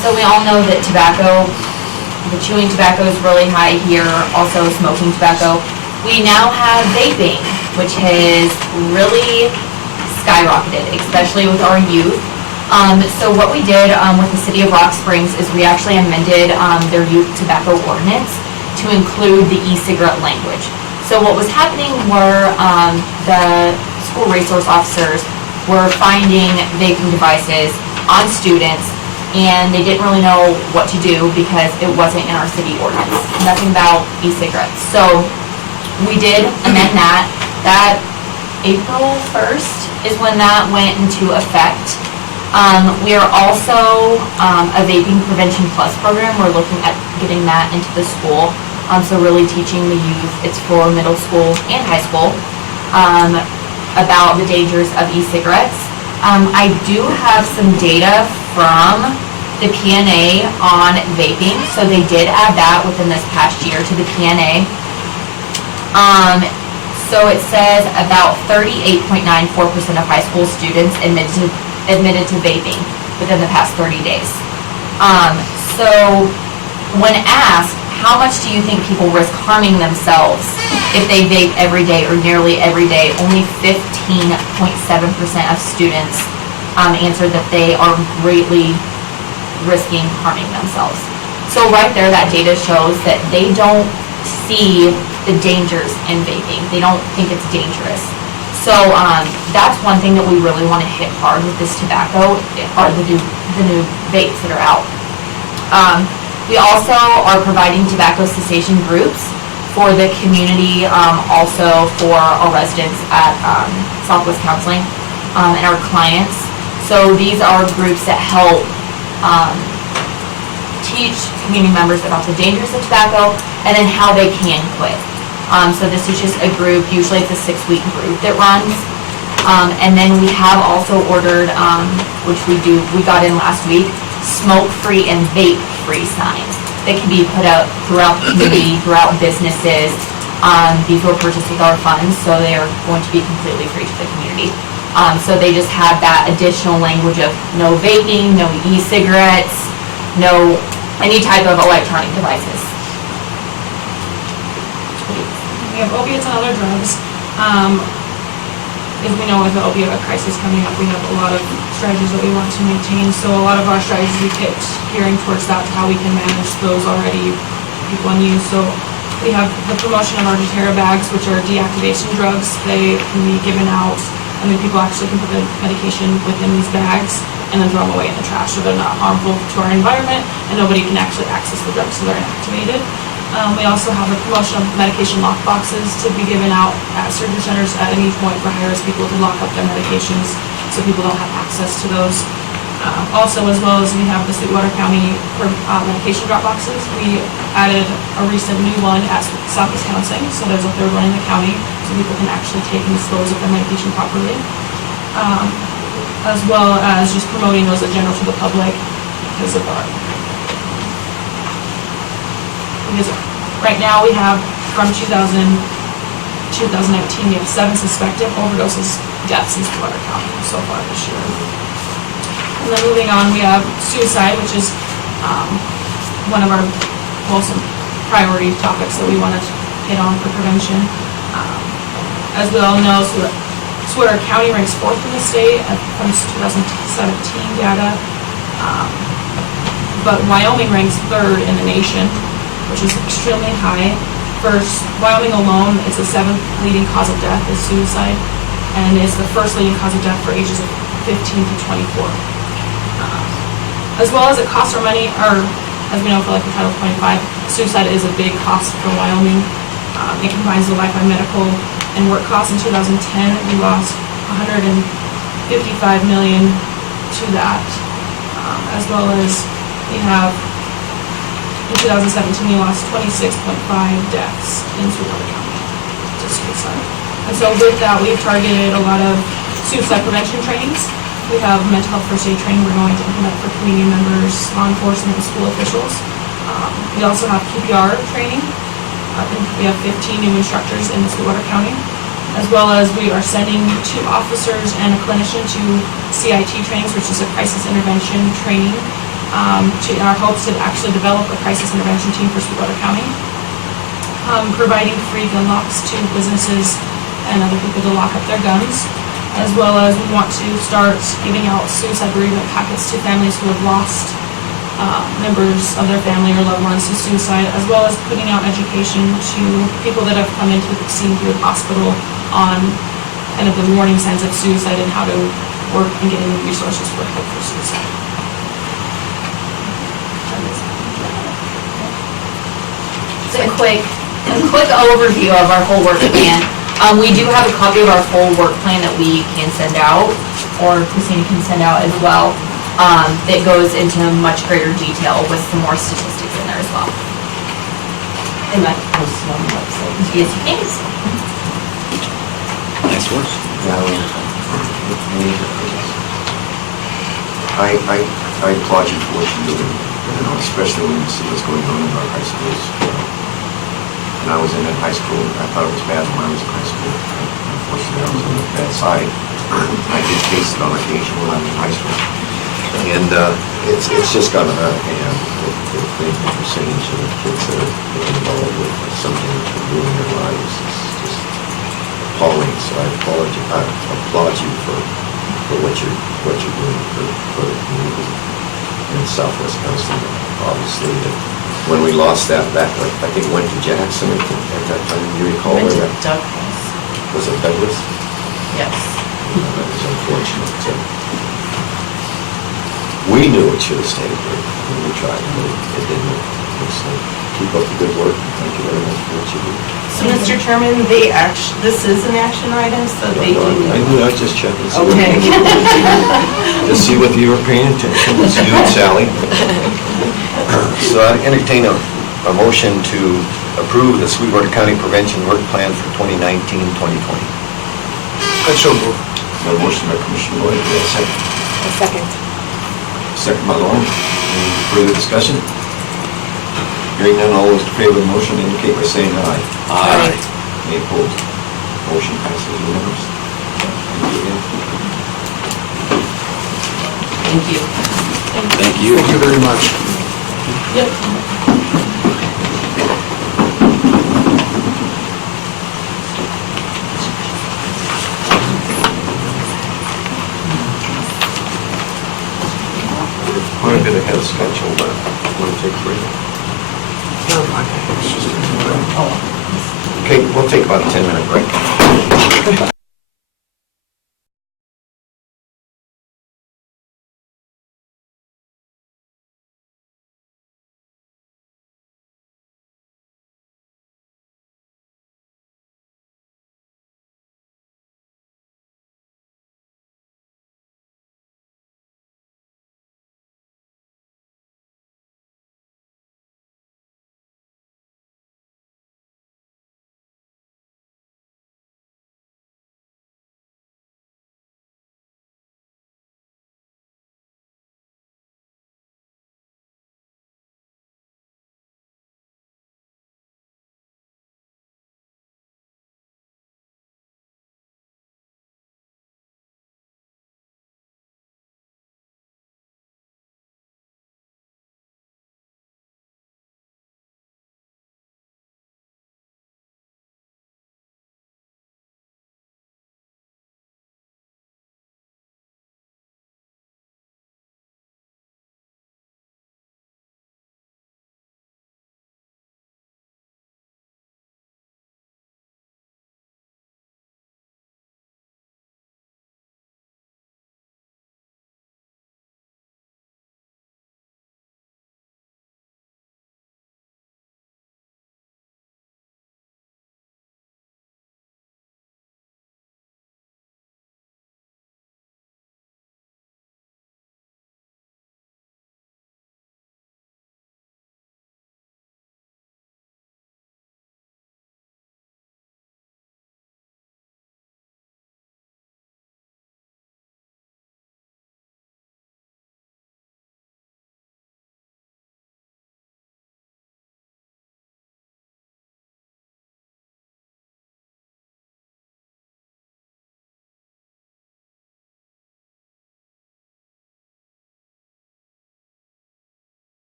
So we all know that tobacco, the chewing tobacco is really high here, also smoking tobacco. We now have vaping, which has really skyrocketed, especially with our youth. So what we did with the City of Rock Springs is we actually amended their youth tobacco ordinance to include the e-cigarette language. So what was happening were the school resource officers were finding vaping devices on students, and they didn't really know what to do because it wasn't in our city ordinance. Nothing about e-cigarettes. So we did amend that. That April 1st is when that went into effect. We are also a Vaping Prevention Plus program. We're looking at getting that into the school. So really teaching the youth, it's for middle school and high school, about the dangers of e-cigarettes. I do have some data from the PNA on vaping, so they did add that within this past year to the PNA. So it says about 38.94% of high school students admitted to vaping within the past 30 days. So when asked, how much do you think people risk harming themselves if they vape every day or nearly every day? Only 15.7% of students answered that they are greatly risking harming themselves. So right there, that data shows that they don't see the dangers in vaping. They don't think it's dangerous. So that's one thing that we really want to hit hard with this tobacco are the new vapes that are out. We also are providing tobacco cessation groups for the community, also for our residents at Southwest Counseling and our clients. So these are groups that help teach community members about the dangers of tobacco and then how they can quit. So this is just a group, usually it's a 6-week group that runs. And then we have also ordered, which we got in last week, smoke-free and vape-free signs that can be put out throughout the community, throughout businesses. These were purchased with our funds, so they are going to be completely free to the community. So they just have that additional language of no vaping, no e-cigarettes, no any type of electronic devices. We have opiates and other drugs. As we know, with the opioid crisis coming up, we have a lot of strategies that we want to maintain. So a lot of our strategies we picked gearing towards that, how we can manage those already people in use. So we have the promotion of our Deterra bags, which are deactivation drugs. They can be given out, and then people actually can put the medication within these bags and then throw them away in the trash, so they're not harmful to our environment, and nobody can actually access the drugs, so they're inactivated. We also have a promotion of medication lock boxes to be given out at surgery centers at any point for high-risk people to lock up their medications so people don't have access to those. Also, as well as we have the Sweetwater County medication drop boxes. We added a recent new one at Southwest Counseling, so there's a third one in the county, so people can actually take and dispose of their medication properly. As well as just promoting those in general to the public because of our... Because right now we have, from 2019, we have 7 suspected overdoses deaths in Sweetwater County so far this year. And then moving on, we have suicide, which is one of our most priority topics that we want to hit on for prevention. As we all know, Sweetwater County ranks 4th in the state from 2017 data, but Wyoming ranks 3rd in the nation, which is extremely high. First, Wyoming alone, it's the 7th leading cause of death is suicide, and it's the 1st leading cause of death for ages of 15 to 24. As well as it costs our money, or as we know for like the Title 25, suicide is a big cost for Wyoming. It combines the lifetime medical and work costs. In 2010, we lost $155 million to that, as well as we have in 2017, we lost 26.5 deaths in Sweetwater County to suicide. And so with that, we've targeted a lot of suicide prevention trainings. We have mental health first aid training we're going to implement for community members, law enforcement, and school officials. We also have QPR training. I think we have 15 new instructors in Sweetwater County, as well as we are sending 2 officers and a clinician to CIT trainings, which is a crisis intervention training. In our hopes to actually develop a crisis intervention team for Sweetwater County, providing free gun locks to businesses and other people to lock up their guns, as well as we want to start giving out suicide bereavement packets to families who have lost members of their family or loved ones to suicide, as well as putting out education to people that have come into the scene through the hospital on kind of the warning signs of suicide and how to work and getting resources for help for suicide. Just a quick overview of our whole work plan. We do have a copy of our full work plan that we can send out, or Christina can send out as well, that goes into much greater detail with some more statistics in there as well. And that posts on the website. Yes, you can. Nice work. I applaud you for what you're doing, especially when you see what's going on in our high schools. When I was in high school, I thought it was bad when I was in high school. Unfortunately, I was on the bad side. I did taste it on occasion when I was in high school. And it's just gotten out of hand. The percentage of the kids that are involved with something that could ruin their lives is just appalling. So I applaud you for what you're doing for the community in Southwest Counseling. Obviously, when we lost that back, like, I think it went to Jackson at that time, you recall Went where to that, Douglas, was it Douglas? yes. That was unfortunate, too. We knew it should have stayed there, and we tried, but it didn't. So keep up the good work, and thank you very much for what you do. So, Mr. Chairman, this is an action item, so they do. I knew, I was just checking. See what- Okay. Just see whether you were paying attention, it's you and Sally. So I entertain a motion to approve the Sweetwater County Prevention Work Plan for 2019-2020. That's so moved. Got a motion by Commissioner Boyd, do we have a second? A second. Second by Lauren. Any further discussion? Hearing none, all those in favor of the motion indicate by saying aye. Aye. Any opposed? Motion passes unanimously. Thank you again. Thank you. Thank you. Thank you very much. Yep. Quite a bit ahead of schedule, but want to take a break? Okay, we'll take about a 10-minute break.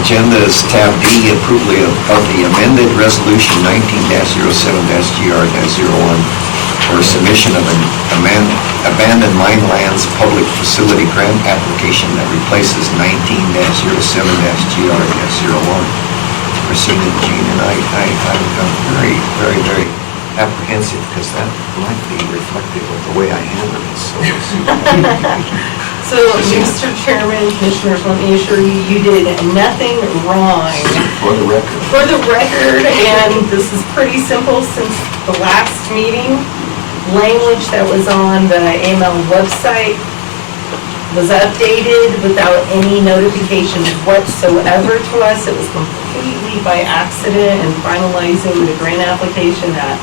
agenda is tab D, approval of the amended resolution 19-07-GR-01 for submission of an abandoned mine lands public facility grant application that replaces 19-07-GR-01. Christina, Jean, and I'm very, very, very apprehensive because that might be reflective of the way I handle this. So, Mr. Chairman, Commissioners, let me assure you, you did nothing wrong. For the record. For the record, and this is pretty simple since the last meeting, language that was on the AML website was updated without any notification whatsoever to us. It was completely by accident and finalizing the grant application that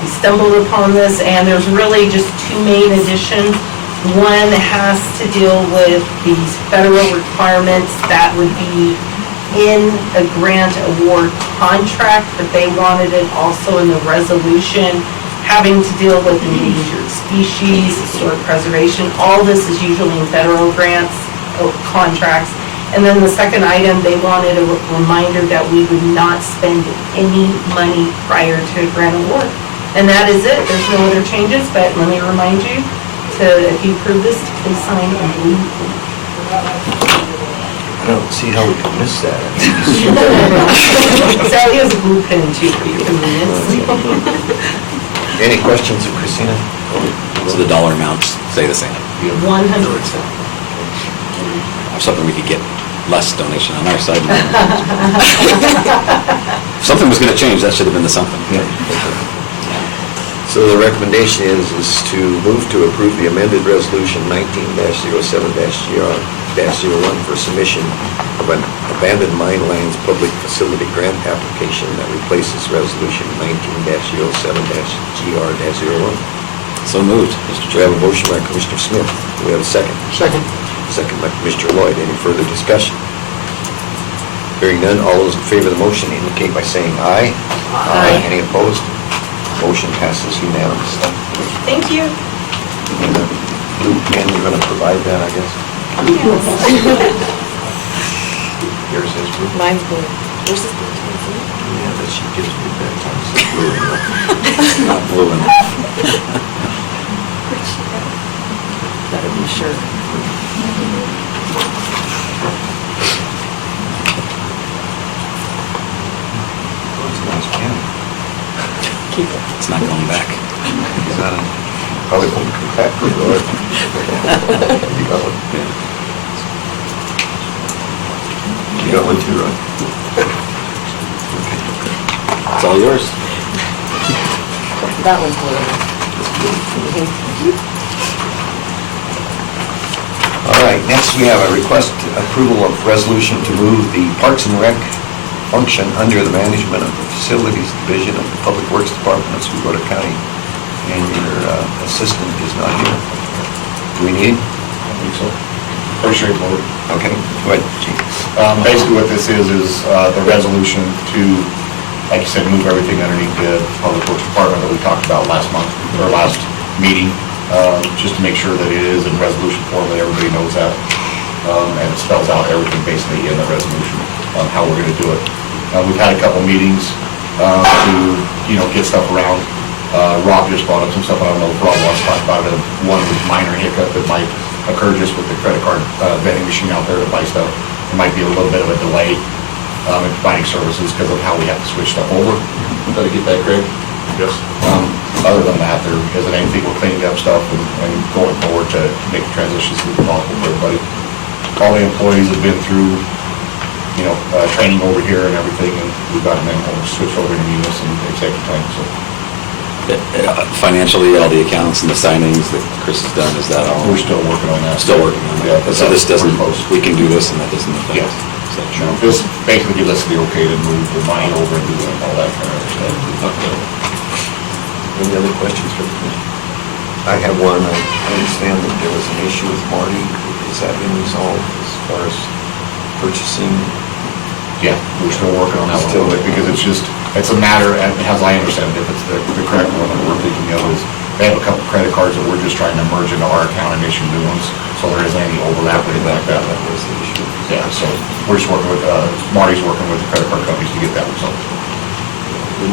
we stumbled upon this, and there's really just two main additions. One has to deal with these federal requirements that would be in a grant award contract, but they wanted it also in the resolution having to deal with endangered species, historic preservation. All this is usually in federal grants, contracts. And then the second item, they wanted a reminder that we would not spend any money prior to a grant award. And that is it. There's no other changes, but let me remind you to, if you approve this, to please sign in blue. I don't see how we could miss that. Sally has a blue pen too for your convenience. Any questions of Christina? So the dollar amounts stay the same. 100%. Something we could get less donation on our side. If something was gonna change, that should have been the something. So the recommendation is to move to approve the amended resolution 19-07-GR-01 for submission of an abandoned mine lands public facility grant application that replaces resolution 19-07-GR-01. So moved, Mr. We have Chairman. a motion by Commissioner Smith. Do we have a second? Second. Second by Commissioner Lloyd. Any further discussion? Hearing none, all those in favor of the motion indicate by saying aye. Aye. Any opposed? Motion passes unanimously. Thank you. And the blue pen, you're going to provide that, I guess? Yours is blue? Mine's blue. Yours is blue. Yeah, but she gives me that time. Not blue enough. Better be sure. It's a nice pen. Keep it. It's not going back. Is that a, probably won't come back, Lord. You got one? You got one too, right? It's all yours. That one's blue. All right, next we have a request approval of resolution to move the Parks and Rec function under the management of the Facilities Division of the Public Works Department of Sweetwater County, and your assistant is not here. Do we need? I think so. Pretty straightforward. Okay, go ahead, Chief. Basically what this is the resolution to, like you said, move everything underneath the Public Works Department that we talked about last month, or last meeting, just to make sure that it is in resolution form, that everybody knows that. And it spells out everything basically in the resolution, how we're gonna do it. We've had a couple meetings to, get stuff around. Rob just brought up some stuff, I don't know if Rob wants to talk about it, one minor hiccup that might occur just with the credit card vending machine out there to buy stuff. There might be a little bit of a delay in providing services because of how we have to switch stuff over. Did I get that, Craig? Yes. Other than that, there isn't anything. We're cleaning up stuff and going forward to make the transition smooth and possible for everybody. All the employees have been through, training over here and everything, and we've got them switched over to Munis and executive time, so. Financially, all the accounts and the signings that Chris has done, is that all? We're still working on that. Still working on that. Yeah, So this doesn't, we're close. we can do this and that doesn't affect? Yes. Is that true? This basically gives us the okay to move the money over and do all that kind of stuff. Any other questions for the commission? I have one. I understand that there was an issue with Marty. Has that been resolved as far as purchasing? Yeah, we're still working on that one a little bit, because it's a matter, as I understand it, if it's the correct one that we're thinking of, is they have a couple credit cards that we're just trying to merge into our account and issue new ones, so there isn't any overlap or anything like that. That was the issue. Yeah, So we're just working with, Marty's working with the credit card companies to get that resolved. The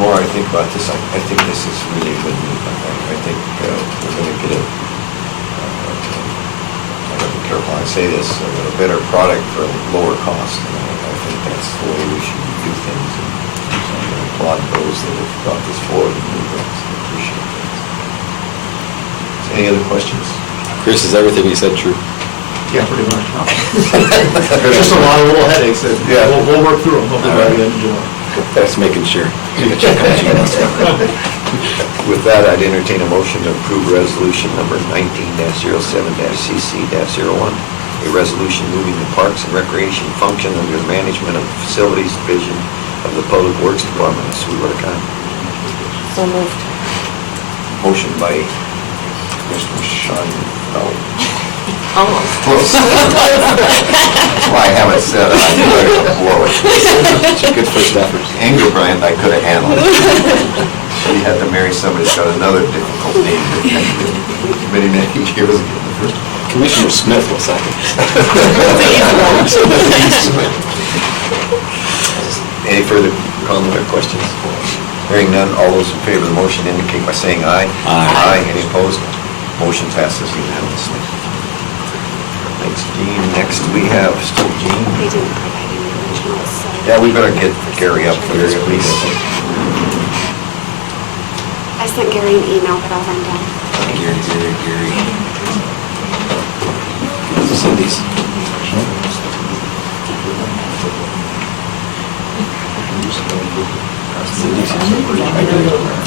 more I think about this, I think this is really a good move. I think we're going to get I gotta be careful how I say this, a better product for a lower cost. And I think that's the way we should do things. And I applaud those that have brought this forward and moved it. So I appreciate that. Any other questions? Chris, is everything you said true? Yeah, pretty much. Just a lot of little headaches that we'll work through them, hopefully by the end of July. That's making sure. With that, I'd entertain a motion to approve resolution number 19-07-CC-01, a resolution moving the Parks and Recreation function under the Management of Facilities Division of the Public Works Department of Sweetwater County. So moved. Motion by Mr. Sean, no. Almost. Close. That's why I haven't said it. I knew I could blow it. It's a good first effort. Anger brand I could have handled. She had to marry somebody who's got another difficult name. Many years ago. The first one. Commissioner Smith will second. Any further comment or questions? Hearing none, all those in favor of the motion indicate by saying aye. Aye. Any opposed? Motion passes unanimously. Thanks, Gene. Next, we have still Gene. They didn't provide any originals, so. Yeah, we better get Gary up for this, please. I sent Gary an email, but I'll run down. Gary. Cindy's.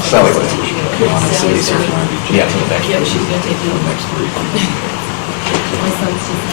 Sally, Cindy's here. Yeah, to the next. Yeah, she's gonna take you. Next three. My son's just.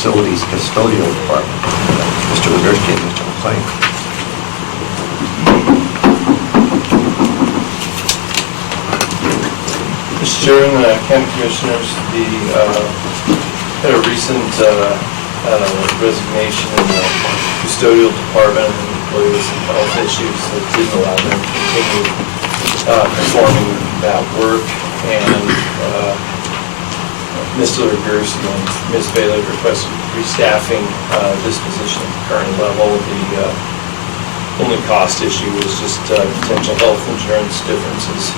Facilities Custodial Department. Mr. Legursky and Mr. McLean. Mr. Chairman, County Commissioners, had a recent resignation in the custodial department, and employee with some health issues that didn't allow them to continue performing that work. And Mr. Legursky and Ms. Bailey requested restaffing this position at the current level. The only cost issue was just potential health insurance differences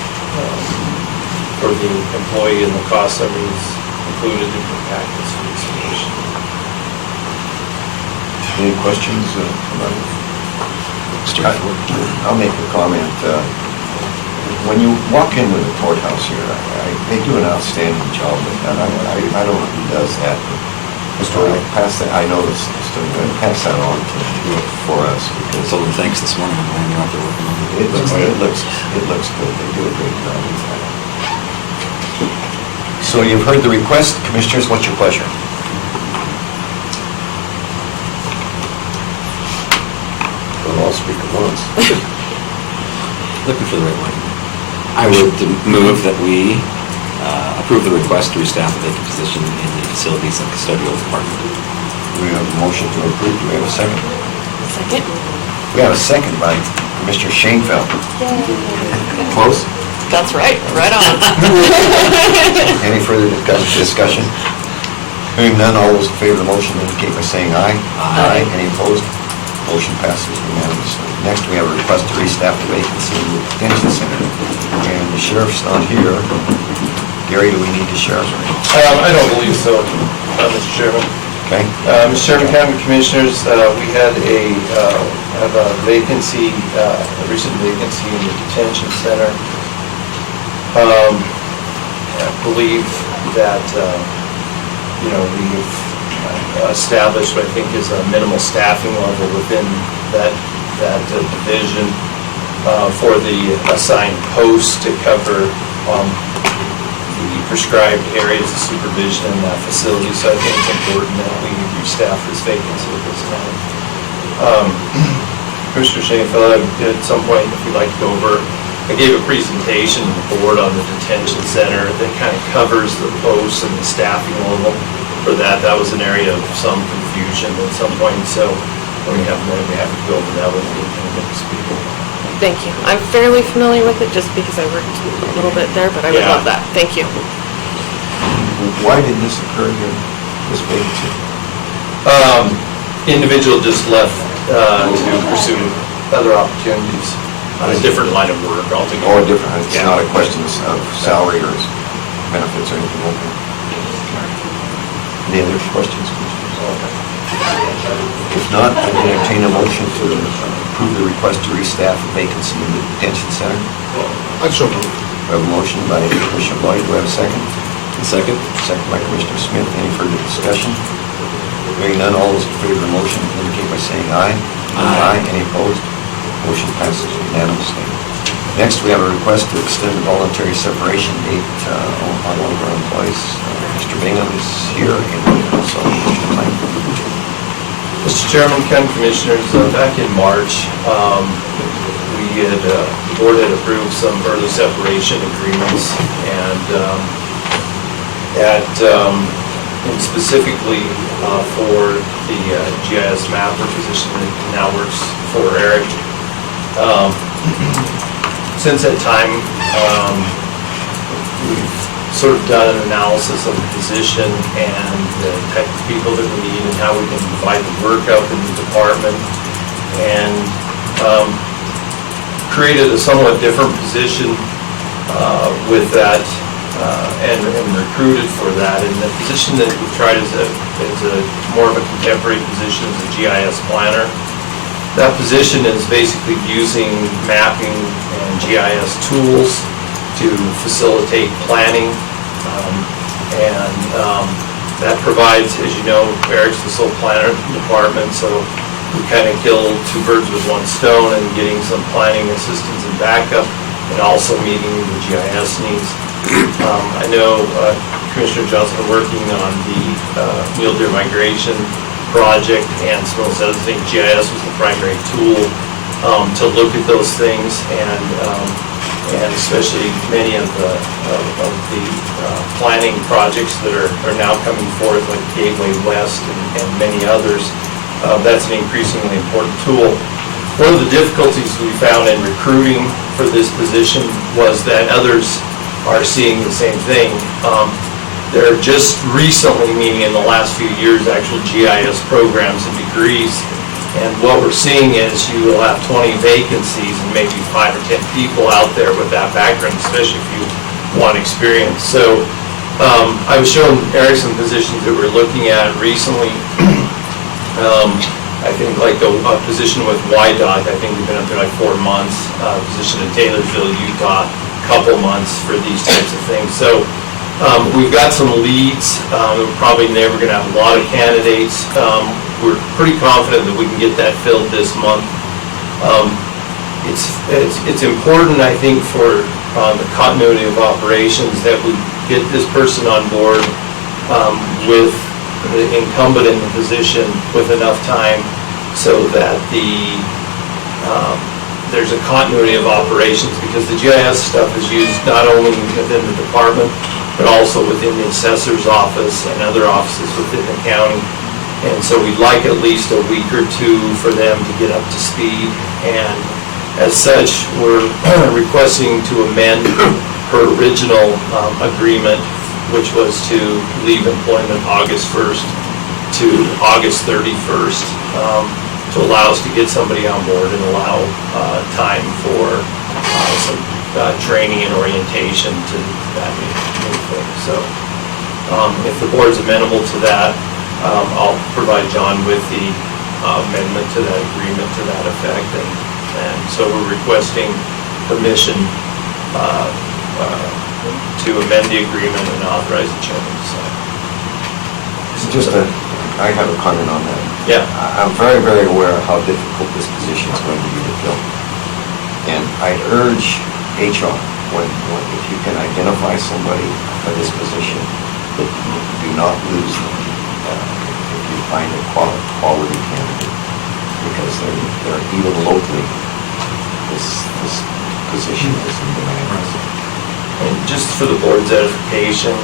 for the employee, and the cost summary is included in the packets for this position. Any questions? I'll make a comment. When you walk into the courthouse here, they do an outstanding job with that. I don't know who does that. But I pass that, I know this, still going to pass that on to do it for us. I told them thanks this morning when they were out there working on it. It looks good. They do a great job with that. So you've heard the request, Commissioners, what's your pleasure? looking for the right one. I would move that we approve the request to restaff the vacant position in the facilities and custodial department. We have a motion to approve. Do we have a second? Second? We have a second by Mr. Shanefield. Close? That's right, right on. Any further discussion? Hearing none, all those in favor of the motion indicate by saying aye. Aye. Any opposed? Motion passes unanimously. Next, we have a request to restaff the vacancy in the detention center. And the sheriff's not here. Gary, do we need the sheriff's? I don't believe so, Mr. Chairman. Okay? Mr. Chairman, County Commissioners, we had have a vacancy, a recent vacancy in the detention center. I believe that, we've established what I think is a minimal staffing level within that division for the assigned posts to cover the prescribed areas of supervision in that facility. So I think it's important that we restaff this vacancy at this time. Commissioner Shanefield, at some point, if you'd like to go over, I gave a presentation to the board on the detention center that kind of covers the posts and the staffing level for that. That was an area of some confusion at some point, so when we have a minute, we have to go over that with you and get to speak. Thank you. I'm fairly familiar with it just because I worked a little bit there, but I would Yeah. love that. Thank you. Why did this occur here, this vacancy? Individual just left to pursue other opportunities on a different line of work altogether. Or different, it's Yeah. not a question of salary or benefits or anything like that. Any other questions, Commissioners? If not, I entertain a motion to approve the request to restaff the vacancy in the detention center. I'd so move. We have a motion by Commissioner Lloyd. Do we have a second? Second? Second by Commissioner Smith. Any further discussion? Hearing none, all those in favor of the motion indicate by saying aye. Aye. Any opposed? Motion passes unanimously. Next, we have a request to extend the voluntary separation date on one of our employees. Mr. Bingham is here, and also Mr. Knight. Mr. Chairman, County Commissioners, back in March, the board had approved some early separation agreements, and specifically for the GIS mapper position that now works for Eric. Since that time, we've sort of done an analysis of the position and the type of people that we need and how we can divide the work up in the department, and created a somewhat different position with that and recruited for that. And the position that we've tried is a more of a contemporary position as a GIS planner. That position is basically using mapping and GIS tools to facilitate planning, and that provides, as you know, Eric's the sole planner in the department, so we kind of killed two birds with one stone and getting some planning assistance and backup, and also meeting the GIS needs. I know Commissioner Johnson are working on the mule deer migration project and some of those other things. GIS was the primary tool to look at those things, and especially many of the planning projects that are now coming forth, like Gateway West and many others. That's an increasingly important tool. One of the difficulties we found in recruiting for this position was that others are seeing the same thing. There are just recently, meaning in the last few years, actual GIS programs and degrees. And what we're seeing is you will have 20 vacancies and maybe 5 or 10 people out there with that background, especially if you want experience. So I was showing Eric some positions that we're looking at recently. I think like a position with YDOT, I think we've been up there like 4 months. Position in Taylorsville, Utah, couple months for these types of things. So we've got some leads. We're probably never going to have a lot of candidates. We're pretty confident that we can get that filled this month. It's important, I think, for the continuity of operations that we get this person on board with the incumbent in the position with enough time so that the there's a continuity of operations, because the GIS stuff is used not only within the department, but also within the assessor's office and other offices within the county. And so we'd like at least a week or two for them to get up to speed. And as such, we're requesting to amend her original agreement, which was to leave employment August 1st to August 31st, to allow us to get somebody on board and allow time for some training and orientation to that new thing. So if the board's amenable to that, I'll provide John with the amendment to that agreement to that effect. And so we're requesting permission to amend the agreement and authorize the chairman to sign. I have a comment on that. Yeah. I'm very, very aware of how difficult this position is going to be to fill. And I urge HR, if you can identify somebody for this position, that you do not lose them if you find a quality candidate, because they're even locally, this position is in demand. And just for the board's edification,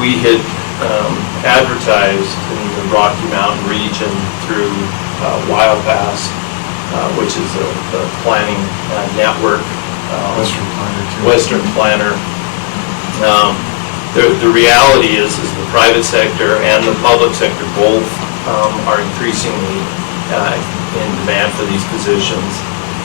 we had advertised in the Rocky Mountain region through WildPass, which is a planning network. Western Planner. The reality is the private sector and the public sector both are increasingly in demand for these positions,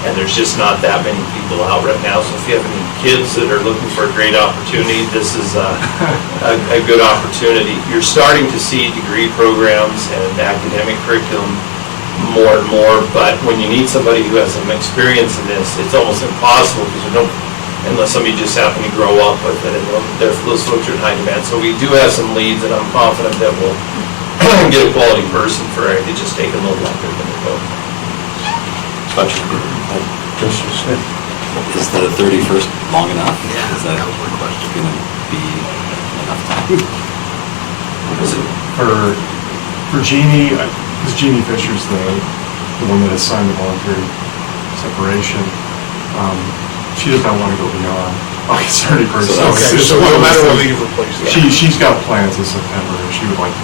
and there's just not that many people out right now. So if you have any kids that are looking for a great opportunity, this is a good opportunity. You're starting to see degree programs and academic curriculum more and more, but when you need somebody who has some experience in this, it's almost impossible, because unless somebody just happened to grow up with it, and those folks are in high demand. So we do have some leads, and I'm confident that we'll get a quality person for it. It's just taking a little longer than we thought. Is the 31st long enough? Is that going to be enough time? For Jeannie, because Jeannie Fisher's the one that has signed the voluntary separation, she does not want to go beyond August 31st. So no matter whether you've replaced it. She's got plans in September, and she would like to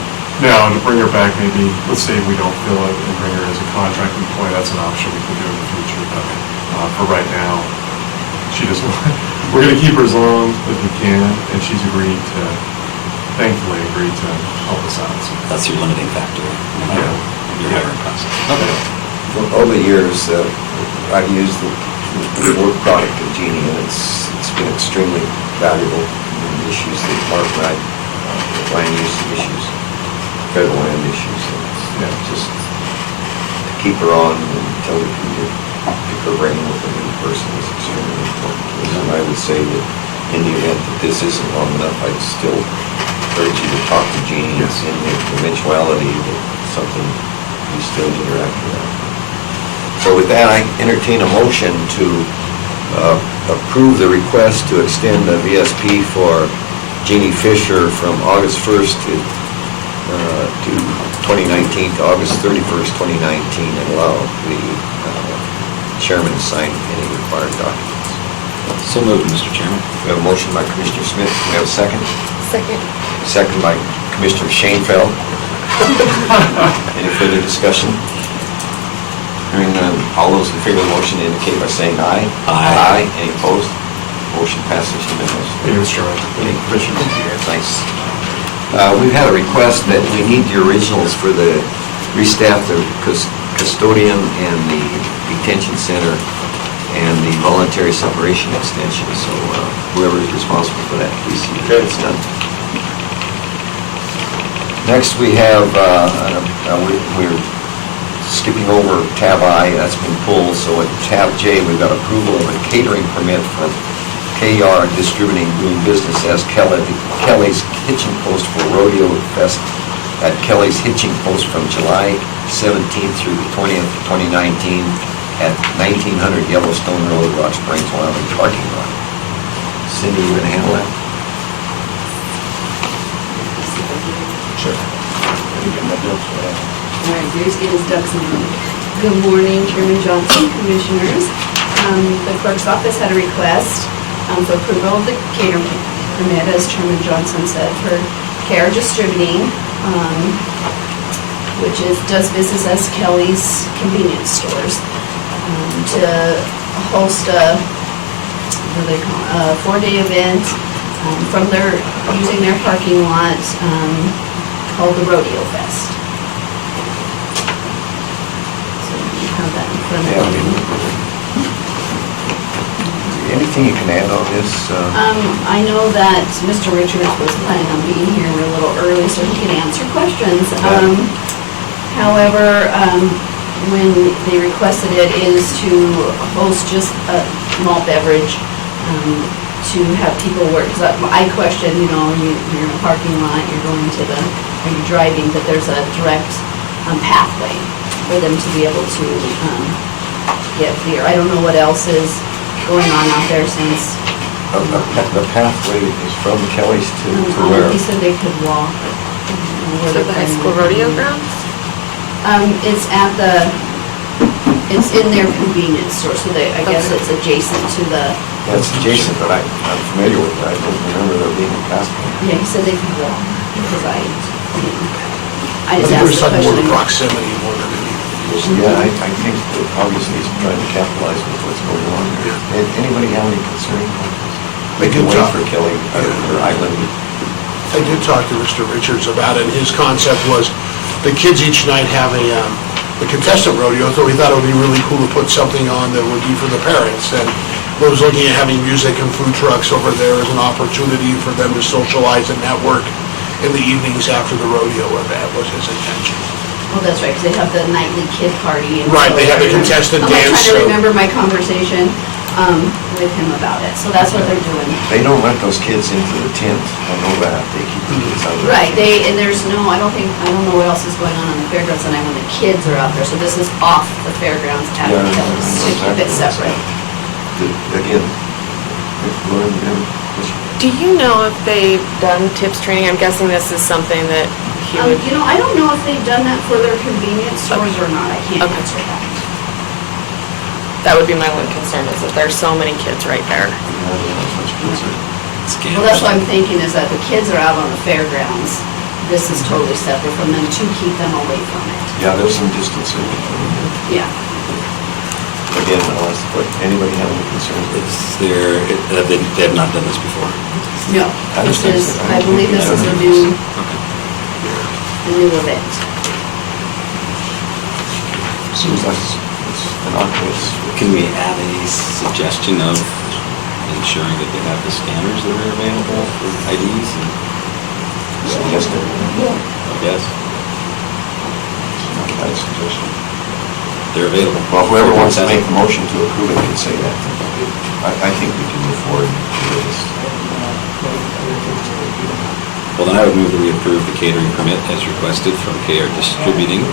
bring her back, maybe, let's say we don't fill it, and bring her as a contract employee. That's an option we could do in the future, but for right now, she doesn't want, we're going to keep her as long as we can, and she's thankfully agreed to help us out. So. That's your limiting factor, no matter your hiring process. Okay. For over the years, I've used the work product of Jeannie, and it's been extremely valuable in the issues that Mark and I, land use issues, federal land issues, and just to keep her on until we can pick her brain with a new person is extremely important. And I would say that in the event that this isn't long enough, I'd still urge you to talk to Jeannie in the eventuality that something you still interact with her. So with that, I entertain a motion to approve the request to extend the VSP for Jeannie Fisher from August 1st to 2019 to August 31st, 2019, and allow the chairman to sign any required documents. So moved, Mr. Chairman. We have a motion by Commissioner Smith. We have a second. Second. Second by Commissioner Shanefield. Any further discussion? Hearing none, all those in favor of the motion indicate by saying aye. Aye. Any opposed? Motion passes unanimously. Thank you, Mr. Chairman. Any Commissioner? Thanks. We've had a request that we need the originals for the restaff, the custodian and the detention center and the voluntary separation extension. So whoever is responsible for that, please see that it's done. Next, we have, we're skipping over tab I, that's been pulled, so at tab J, we've got approval of a catering permit for KR Distributing doing business as Kelly's Hitching Post for Rodeo Fest at Kelly's Hitching Post from July 17th through the 20th, 2019 at 1900 Yellowstone Road, Rock Springs, Wyoming parking lot. Cindy, you gonna handle that? Sure. All right, Gary's getting his ducks in a row. Good morning, Chairman Johnson, Commissioners. The clerk's office had a request for approval of the catering permit, as Chairman Johnson said, for Care Distributing, which does business as Kelly's Convenience Stores, to host a, what do they call it, a 4-day event from using their parking lot called the Rodeo Fest. So you have that in front of you. Anything you can add on this? I know that Mr. Richards was planning on being here a little early so he could answer questions. However, when they requested it is to host just a malt beverage, to have people work, because I question, you're in a parking lot, you're going to are you driving, but there's a direct pathway for them to be able to get beer. I don't know what else is going on out there since. The pathway is from Kelly's to where? He said they could walk. To the high school rodeo grounds? It's it's in their convenience store, so I guess it's adjacent to the. Yeah, it's adjacent, but I'm familiar with it. I don't remember there being a pathway. Yeah, he said they could walk, because I I just think we're asked the talking more the question. proximity more than anything. Yeah, I think that obviously he's trying to capitalize with what's going on here. Anybody have any concern? They can wait for Kelly or Island. I did talk to Mr. Richards about it, and his concept was the kids each night have a contestant rodeo, so he thought it would be really cool to put something on that would be for the parents. And we was looking at having music and food trucks over there as an opportunity for them to socialize and network in the evenings after the rodeo event was his intention. Well, that's right, because they have the nightly kid party. Right, they have the contestant dance. I'm trying to remember my conversation with him about it, so that's what they're doing. They don't let those kids into the tent. I know that. They keep the kids out. Right, and there's no, I don't know what else is going on the fairgrounds tonight when the kids are out there, so this is off the fairgrounds at the Kelly's, to keep it separate. Again, Lauren, you have a question? Do you know if they've done tips training? I'm guessing this is something that he would... I don't know if they've done that for their convenience stores or not, I can't answer that. That would be my one concern, is that there's so many kids right there. Well, that's what I'm thinking, is that the kids are out on the fairgrounds. This is totally separate from them to keep them away from it. Yeah, there's some distance in it. Yeah. Again, I'll ask, anybody have any concerns? They have not done this before. No, I believe this is a new event. Seems like it's innocuous. Can we add a suggestion of ensuring that they have the scanners that are available for IDs? Suggested? Yes. Not a bad suggestion. They're available. Well, whoever wants to make the motion to approve it can say that. I think we can move forward with this. Well, then I would move that we approve the catering permit as requested from KR Distributing,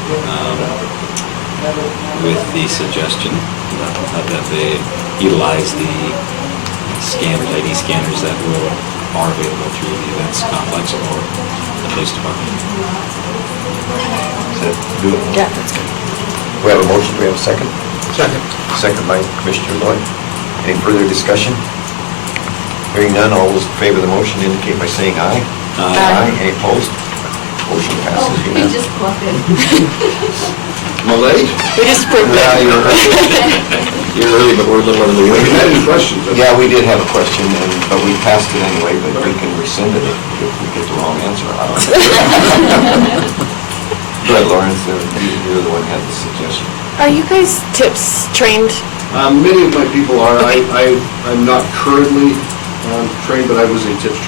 with the suggestion that they utilize the ID scanners that are available through the events complex or the police department. Does that do it? Yeah, that's good. We have a motion, do we have a second? Second. Second by Commissioner Lloyd. Any further discussion? Hearing none, all those in favor of the motion indicate by saying aye. Aye. Any opposed? Motion passes He unanimously. just plucked it. Am I late? We just proved Yeah, it. you're early. You're early, but we're a little early. We had any questions? Yeah, we did have a question, but we passed it anyway, but we can rescind it if we get the wrong answer. I don't know. Go ahead, Lawrence, you're the one who had the suggestion. Are you guys tips trained? Many of my people are. I'm not currently trained, but I was a tips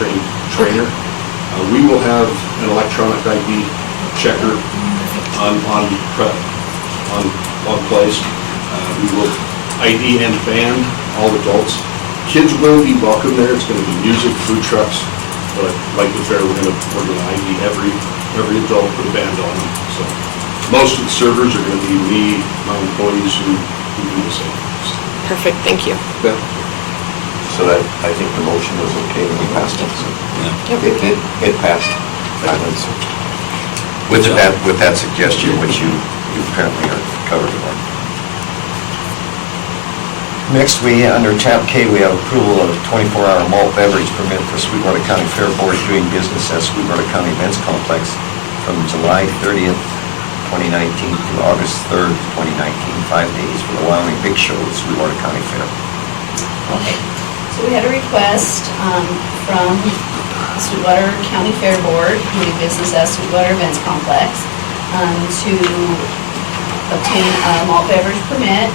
trainer. We will have an electronic ID checker on place. We will ID and ban all adults. Kids will be welcome there. It's going to be music, food trucks, but like the fair, we're going to ID every adult with a band on them. So most of the servers are going to be me, my employees who do the same. Perfect, thank you. Yeah. So that, I think the motion was okay when we passed it, so. It passed. With that suggestion, which you you apparently are covered for. Next, under tab K, we have approval of 24-hour malt beverage permit for Sweetwater County Fair Board doing business at Sweetwater County Events Complex from July 30th, 2019 to August 3rd, 2019, 5 days for the Wyoming Big Show at Sweetwater County Fair. Okay, so we had a request from Sweetwater County Fair Board, doing business at Sweetwater Events Complex, to obtain a malt beverage permit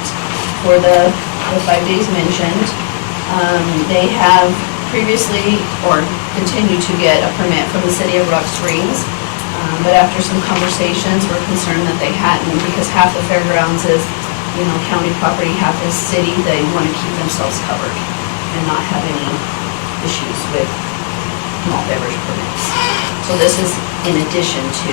for the 5 days mentioned. They have previously, or continue to get a permit from the city of Rock Springs, but after some conversations, we're concerned that they hadn't, because half the fairgrounds is, county property, half is city. They want to keep themselves covered and not have any issues with malt beverage permits. So this is in addition to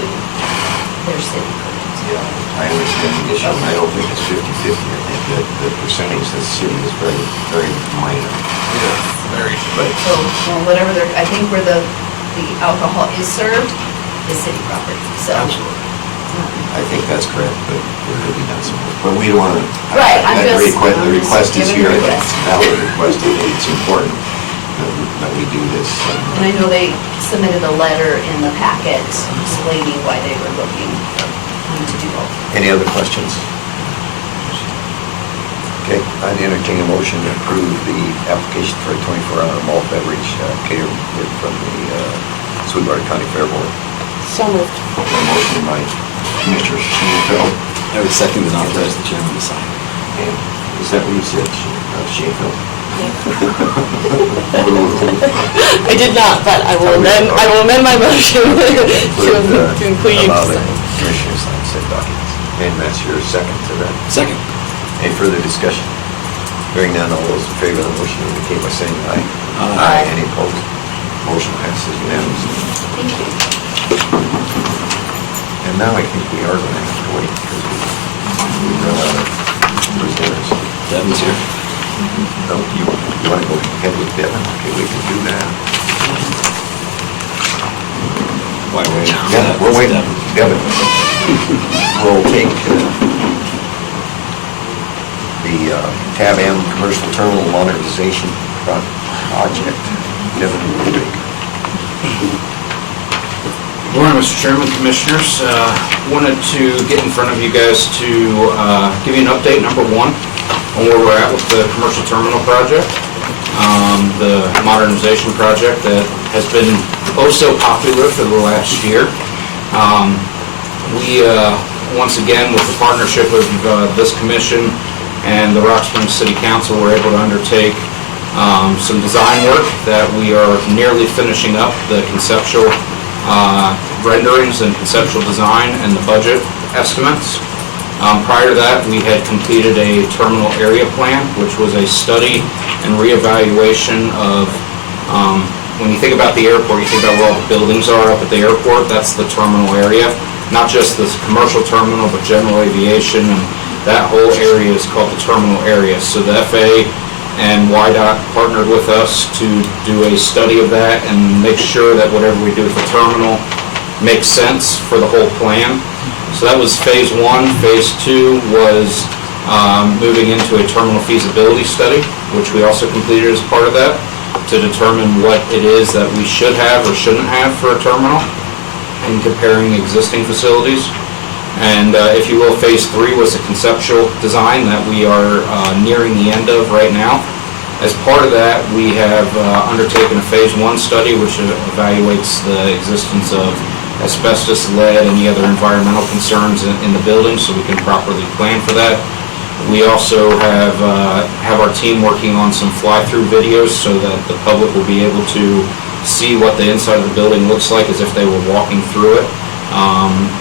their city permits. Yeah, I understand the issue. I don't think it's 50/50. I think that the percentage that the city is very, very minor. Very. So, whatever I think where the alcohol is served is city property, so. Absolutely. I think that's correct, but there could be not some, but we don't want to. Right, I'm The just request is giving here, the it's request. a valid request, I think it's important that we do this. And I know they submitted a letter in the packet explaining why they were looking to do both. Any other questions? Okay, I'd entertain a motion to approve the application for a 24-hour malt beverage catering from the Sweetwater County Fair Board. So moved. A motion by Commissioner Schoenfeld. I would second and authorize the chairman to sign. And is that what you said, Schoenfeld? I did not, but I will amend my motion to include you. Allow the commissioner to sign said documents. And that's your second to that? Second. Any further discussion? Hearing none, all those in favor of the motion indicate by saying aye. Aye. Any opposed? Motion passes unanimously. Thank you. And now I think we are going to have to wait because we run out of presenters. Devin's here. No, you want to go ahead with Devin? Okay, we can do that. Why wait? Yeah, we're waiting. Devin. We'll take the Tab M Commercial Terminal Modernization Project. Devin will take. Good morning, Mr. Chairman, Commissioners. Wanted to get in front of you guys to give you an update, number one, on where we're at with the commercial terminal project, the modernization project that has been oh so popular for the last year. We, once again, with the partnership of this commission and the Rock Springs City Council, were able to undertake some design work that we are nearly finishing up, the conceptual renderings and conceptual design and the budget estimates. Prior to that, we had completed a terminal area plan, which was a study and reevaluation of, when you think about the airport, you think about where all the buildings are up at the airport, that's the terminal area. Not just this commercial terminal, but general aviation, and that whole area is called the terminal area. So the FAA and YDOT partnered with us to do a study of that and make sure that whatever we do with the terminal makes sense for the whole plan. So that was phase one. Phase two was moving into a terminal feasibility study, which we also completed as part of that, to determine what it is that we should have or shouldn't have for a terminal in comparing existing facilities. And if you will, phase three was a conceptual design that we are nearing the end of right now. As part of that, we have undertaken a phase one study, which evaluates the existence of asbestos, lead, and any other environmental concerns in the building, so we can properly plan for that. We also have our team working on some fly-through videos so that the public will be able to see what the inside of the building looks like as if they were walking through it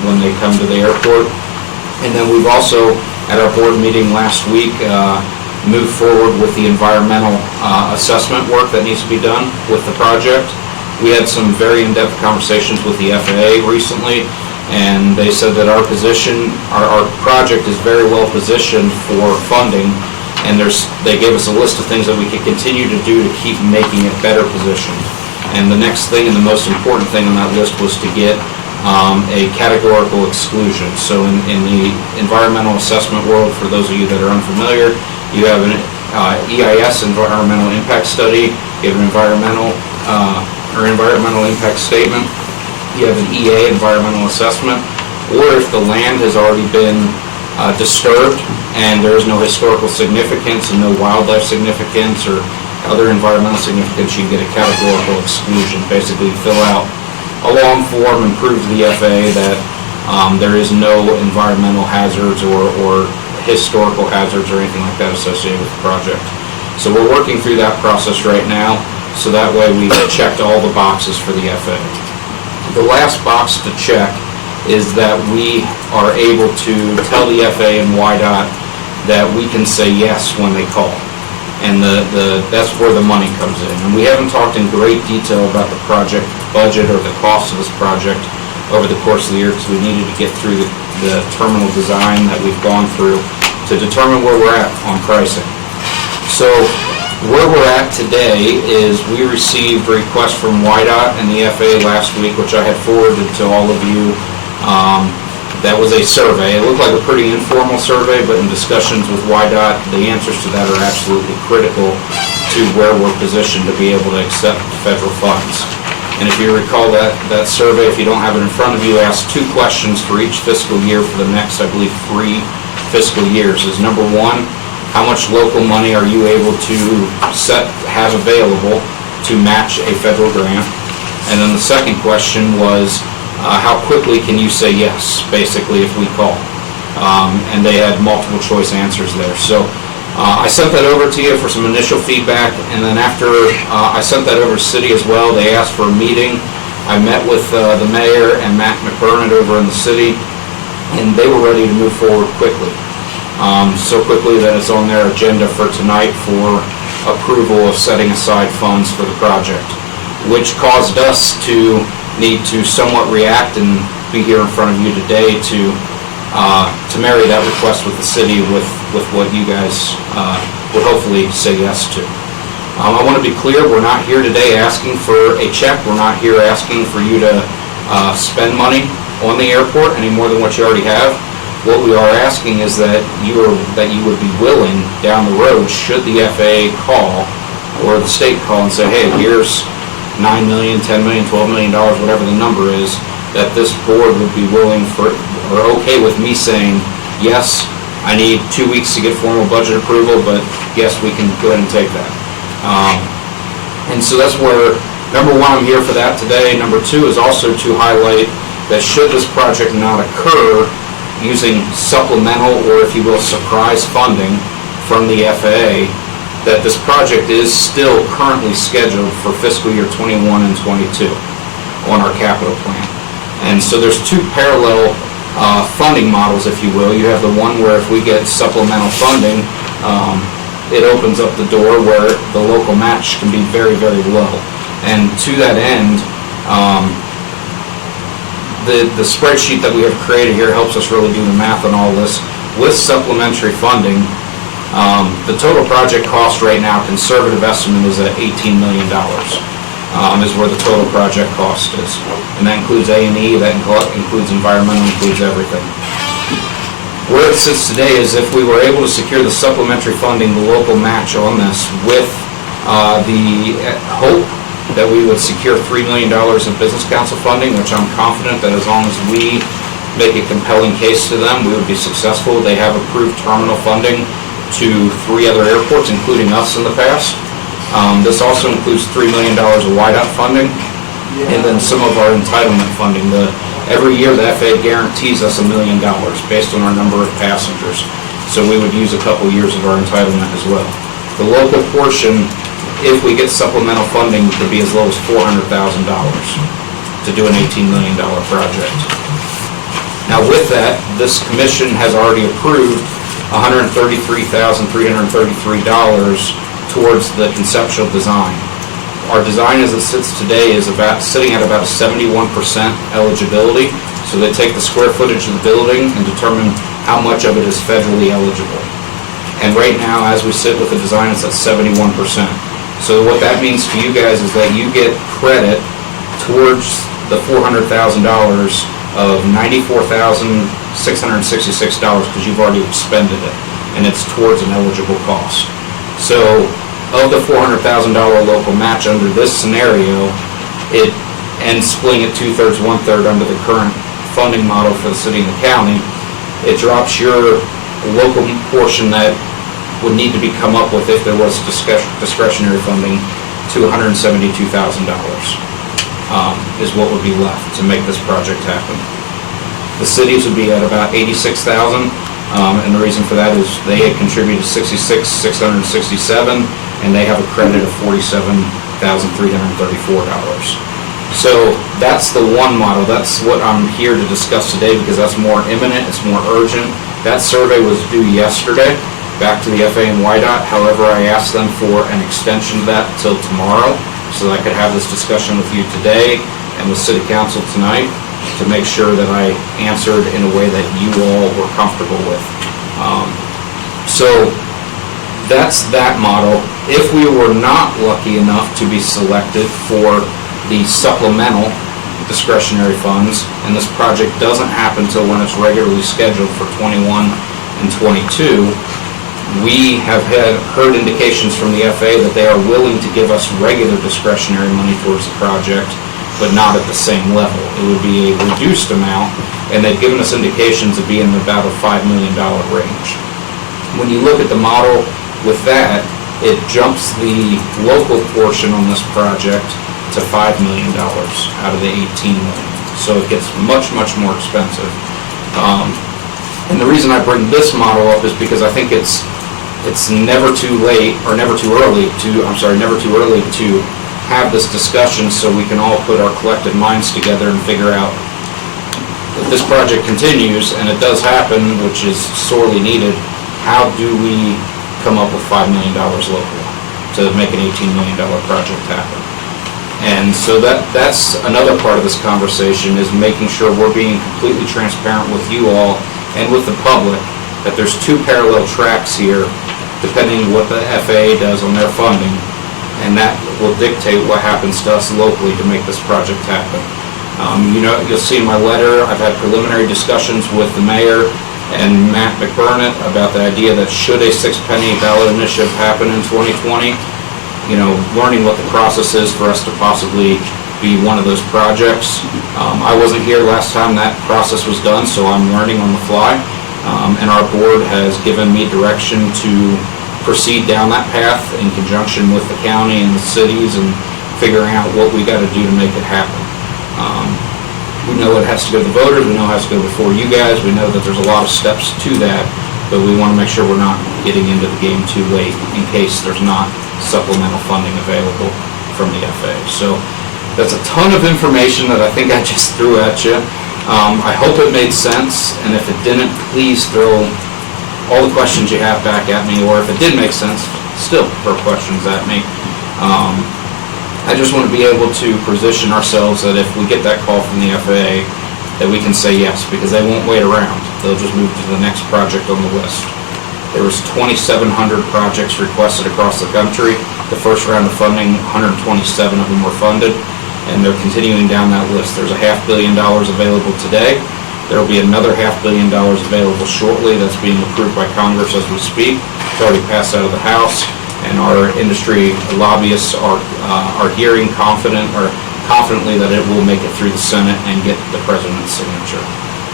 when they come to the airport. And then we've also, at our board meeting last week, moved forward with the environmental assessment work that needs to be done with the project. We had some very in-depth conversations with the FAA recently, and they said that our position, our project is very well positioned for funding, and they gave us a list of things that we could continue to do to keep making it better positioned. And the next thing and the most important thing on that list was to get a categorical exclusion. So in the environmental assessment world, for those of you that are unfamiliar, you have an EIS, environmental impact study, you have an environmental impact statement, you have an EA, environmental assessment, or if the land has already been disturbed and there is no historical significance and no wildlife significance or other environmental significance, you get a categorical exclusion. Basically, fill out a long form and prove to the FAA that there is no environmental hazards or historical hazards or anything like that associated with the project. So we're working through that process right now, so that way we've checked all the boxes for the FAA. The last box to check is that we are able to tell the FAA and WYDOT that we can say yes when they call. And that's where the money comes in. And we haven't talked in great detail about the project budget or the cost of this project over the course of the year because we needed to get through the terminal design that we've gone through to determine where we're at on pricing. So where we're at today is we received requests from WYDOT and the FAA last week, which I had forwarded to all of you. That was a survey. It looked like a pretty informal survey, but in discussions with WYDOT, the answers to that are absolutely critical to where we're positioned to be able to accept federal funds. And if you recall that survey, if you don't have it in front of you, asked 2 questions for each fiscal year for the next, I believe, 3 fiscal years. Is number 1, how much local money are you able to have available to match a federal grant? And then the second question was, how quickly can you say yes, basically, if we call? And they had multiple choice answers there. So I sent that over to you for some initial feedback, and then after I sent that over to city as well, they asked for a meeting. I met with the mayor and Matt McBurnett over in the city, and they were ready to move forward quickly. So quickly that it's on their agenda for tonight for approval of setting aside funds for the project, which caused us to need to somewhat react and be here in front of you today to marry that request with the city with what you guys would hopefully say yes to. I want to be clear, we're not here today asking for a check. We're not here asking for you to spend money on the airport any more than what you already have. What we are asking is that you would be willing down the road, should the FAA call or the state call and say, hey, here's $9 million, $10 million, $12 million, whatever the number is, that this board would be willing for, or okay with me saying, yes, I need 2 weeks to get formal budget approval, but yes, we can go ahead and take that. And so that's where, number 1, I'm here for that today. Number 2 is also to highlight that should this project not occur using supplemental, or if you will, surprise funding from the FAA, that this project is still currently scheduled for fiscal year 21 and 22 on our capital plan. And so there's 2 parallel funding models, if you will. You have the one where if we get supplemental funding, it opens up the door where the local match can be very, very low. And to that end, the spreadsheet that we have created here helps us really do the math on all this. With supplementary funding, the total project cost right now, conservative estimate, is at $18 million, is where the total project cost is. And that includes A&E, that includes environmental, includes everything. Where it sits today is if we were able to secure the supplementary funding, the local match on this, with the hope that we would secure $3 million in business council funding, which I'm confident that as long as we make a compelling case to them, we would be successful. They have approved terminal funding to 3 other airports, including us in the past. This also includes $3 million of WYDOT funding, and then some of our entitlement funding. Every year the FAA guarantees us $1 million based on our number of passengers. So we would use a couple years of our entitlement as well. The local portion, if we get supplemental funding, could be as low as $400,000 to do an $18 million project. Now with that, this commission has already approved $133,333 towards the conceptual design. Our design as it sits today is sitting at about a 71% eligibility. So they take the square footage of the building and determine how much of it is federally eligible. And right now, as we sit with the design, it's at 71%. So what that means to you guys is that you get credit towards the $400,000 of $94,666 because you've already expended it, and it's towards an eligible cost. So of the $400,000 local match under this scenario, and splitting it 2/3, 1/3 under the current funding model for the city and the county, it drops your local portion that would need to be come up with if there was discretionary funding to $172,000 is what would be left to make this project happen. The cities would be at about $86,000, and the reason for that is they had contributed $66,667, and they have a credit of $47,334. So that's the one model. That's what I'm here to discuss today because that's more imminent, it's more urgent. That survey was due yesterday, back to the FA and YDOT. However, I asked them for an extension of that till tomorrow so that I could have this discussion with you today and with City Council tonight to make sure that I answered in a way that you all were comfortable with. So that's that model. If we were not lucky enough to be selected for the supplemental discretionary funds, and this project doesn't happen until when it's regularly scheduled for 21 and 22, we have heard indications from the FA that they are willing to give us regular discretionary money towards the project, but not at the same level. It would be a reduced amount, and they've given us indications of being about a $5 million range. When you look at the model with that, it jumps the local portion on this project to $5 million out of the $18 million. So it gets much, much more expensive. And the reason I bring this model up is because I think it's never too late, or never too early to have this discussion so we can all put our collective minds together and figure out if this project continues, and it does happen, which is sorely needed, how do we come up with $5 million locally to make an $18 million project happen? And so that's another part of this conversation, is making sure we're being completely transparent with you all and with the public, that there's two parallel tracks here, depending what the FAA does on their funding, and that will dictate what happens to us locally to make this project happen. You'll see in my letter, I've had preliminary discussions with the mayor and Matt McBurnett about the idea that should a 6-penny ballot initiative happen in 2020, learning what the process is for us to possibly be one of those projects. I wasn't here last time that process was done, so I'm learning on the fly. And our board has given me direction to proceed down that path in conjunction with the county and the cities and figuring out what we got to do to make it happen. We know it has to go to the voters, we know it has to go before you guys, we know that there's a lot of steps to that, but we want to make sure we're not getting into the game too late in case there's not supplemental funding available from the FA. So that's a ton of information that I think I just threw at you. I hope it made sense, and if it didn't, please throw all the questions you have back at me, or if it did make sense, still throw questions at me. I just want to be able to position ourselves that if we get that call from the FAA, that we can say yes, because they won't wait around. They'll just move to the next project on the list. There was 2,700 projects requested across the country. The first round of funding, 127 of them were funded, and they're continuing down that list. There's $500 million available today. There will be another $500 million available shortly that's being approved by Congress as we speak. It's already passed out of the House, and our industry lobbyists are hearing confidently that it will make it through the Senate and get the president's signature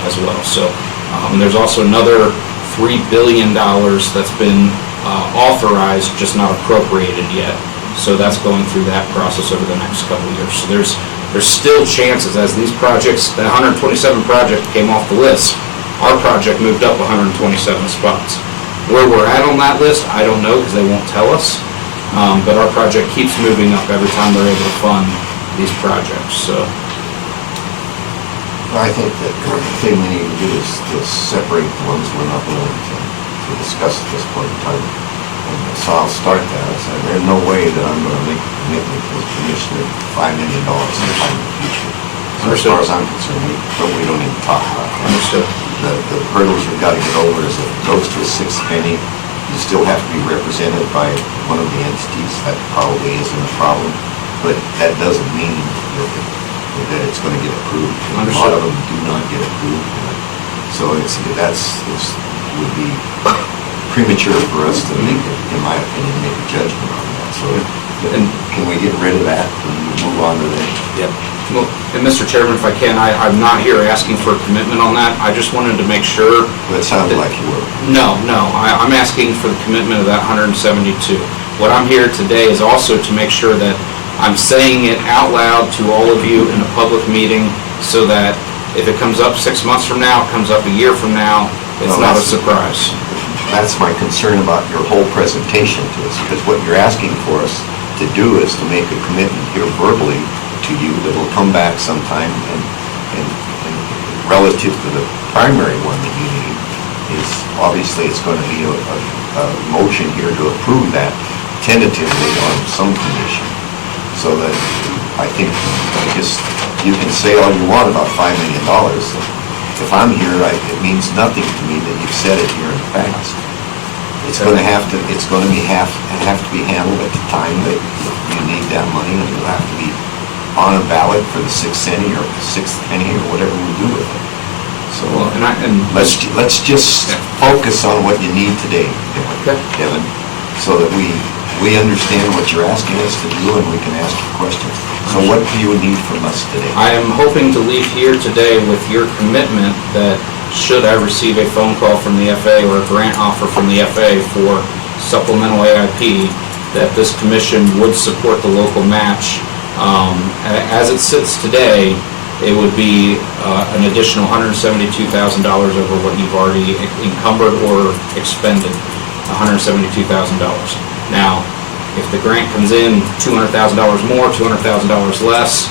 as well. So there's also another $3 billion that's been authorized, just not appropriated yet. So that's going through that process over the next couple of years. So there's still chances as these projects, the 127 project came off the list, our project moved up 127 spots. Where we're at on that list, I don't know because they won't tell us. But our project keeps moving up every time they're able to fund these projects. So I think that the thing we need to do is separate the ones we're not willing to discuss at this point in time. And so I'll start that. I said, there's no way that I'm going to make a commitment to the commissioner $5 million sometime in the future. So as far as I'm concerned, we don't even talk about that. Understood. The hurdles we've got to get over is if it goes to a 6 penny, you still have to be represented by one of the entities. That probably isn't a problem, but that doesn't mean that that it's gonna get approved. And a lot of them do not get approved. So would be premature for us to make, in my opinion, make a judgment on that. So, and can we get rid of that and move on to that? Yep. Well, and Mr. Chairman, if I can, I'm not here asking for a commitment on that. I just wanted to make sure. Well, it sounded like you were. No, I'm asking for the commitment of that 172. What I'm here today is also to make sure that I'm saying it out loud to all of you in a public meeting so that if it comes up 6 months from now, it comes up a year from now, it's not a surprise. That's my concern about your whole presentation to us, because what you're asking for us to do is to make a commitment here verbally to you that'll come back sometime, and relative to the primary one that you need, is obviously it's going to be a motion here to approve that tentatively on some condition. So that I think, you can say all you want about $5 million. If I'm here, it means nothing to me that you've said it here in the past. It's going to have to be handled at the time that you need that money, and it'll have to be on a ballot for the sixth penny or whatever we do with it. So let's just focus on what you need today, Devin, so that we understand what you're asking us to do and we can ask you questions. So what do you need from us today? I am hoping to leave here today with your commitment that should I receive a phone call from the FA or a grant offer from the FA for supplemental AIP, that this commission would support the local match. As it sits today, it would be an additional $172,000 over what you've already encumbered or expended, $172,000. Now, if the grant comes in $200,000 more, $200,000 less,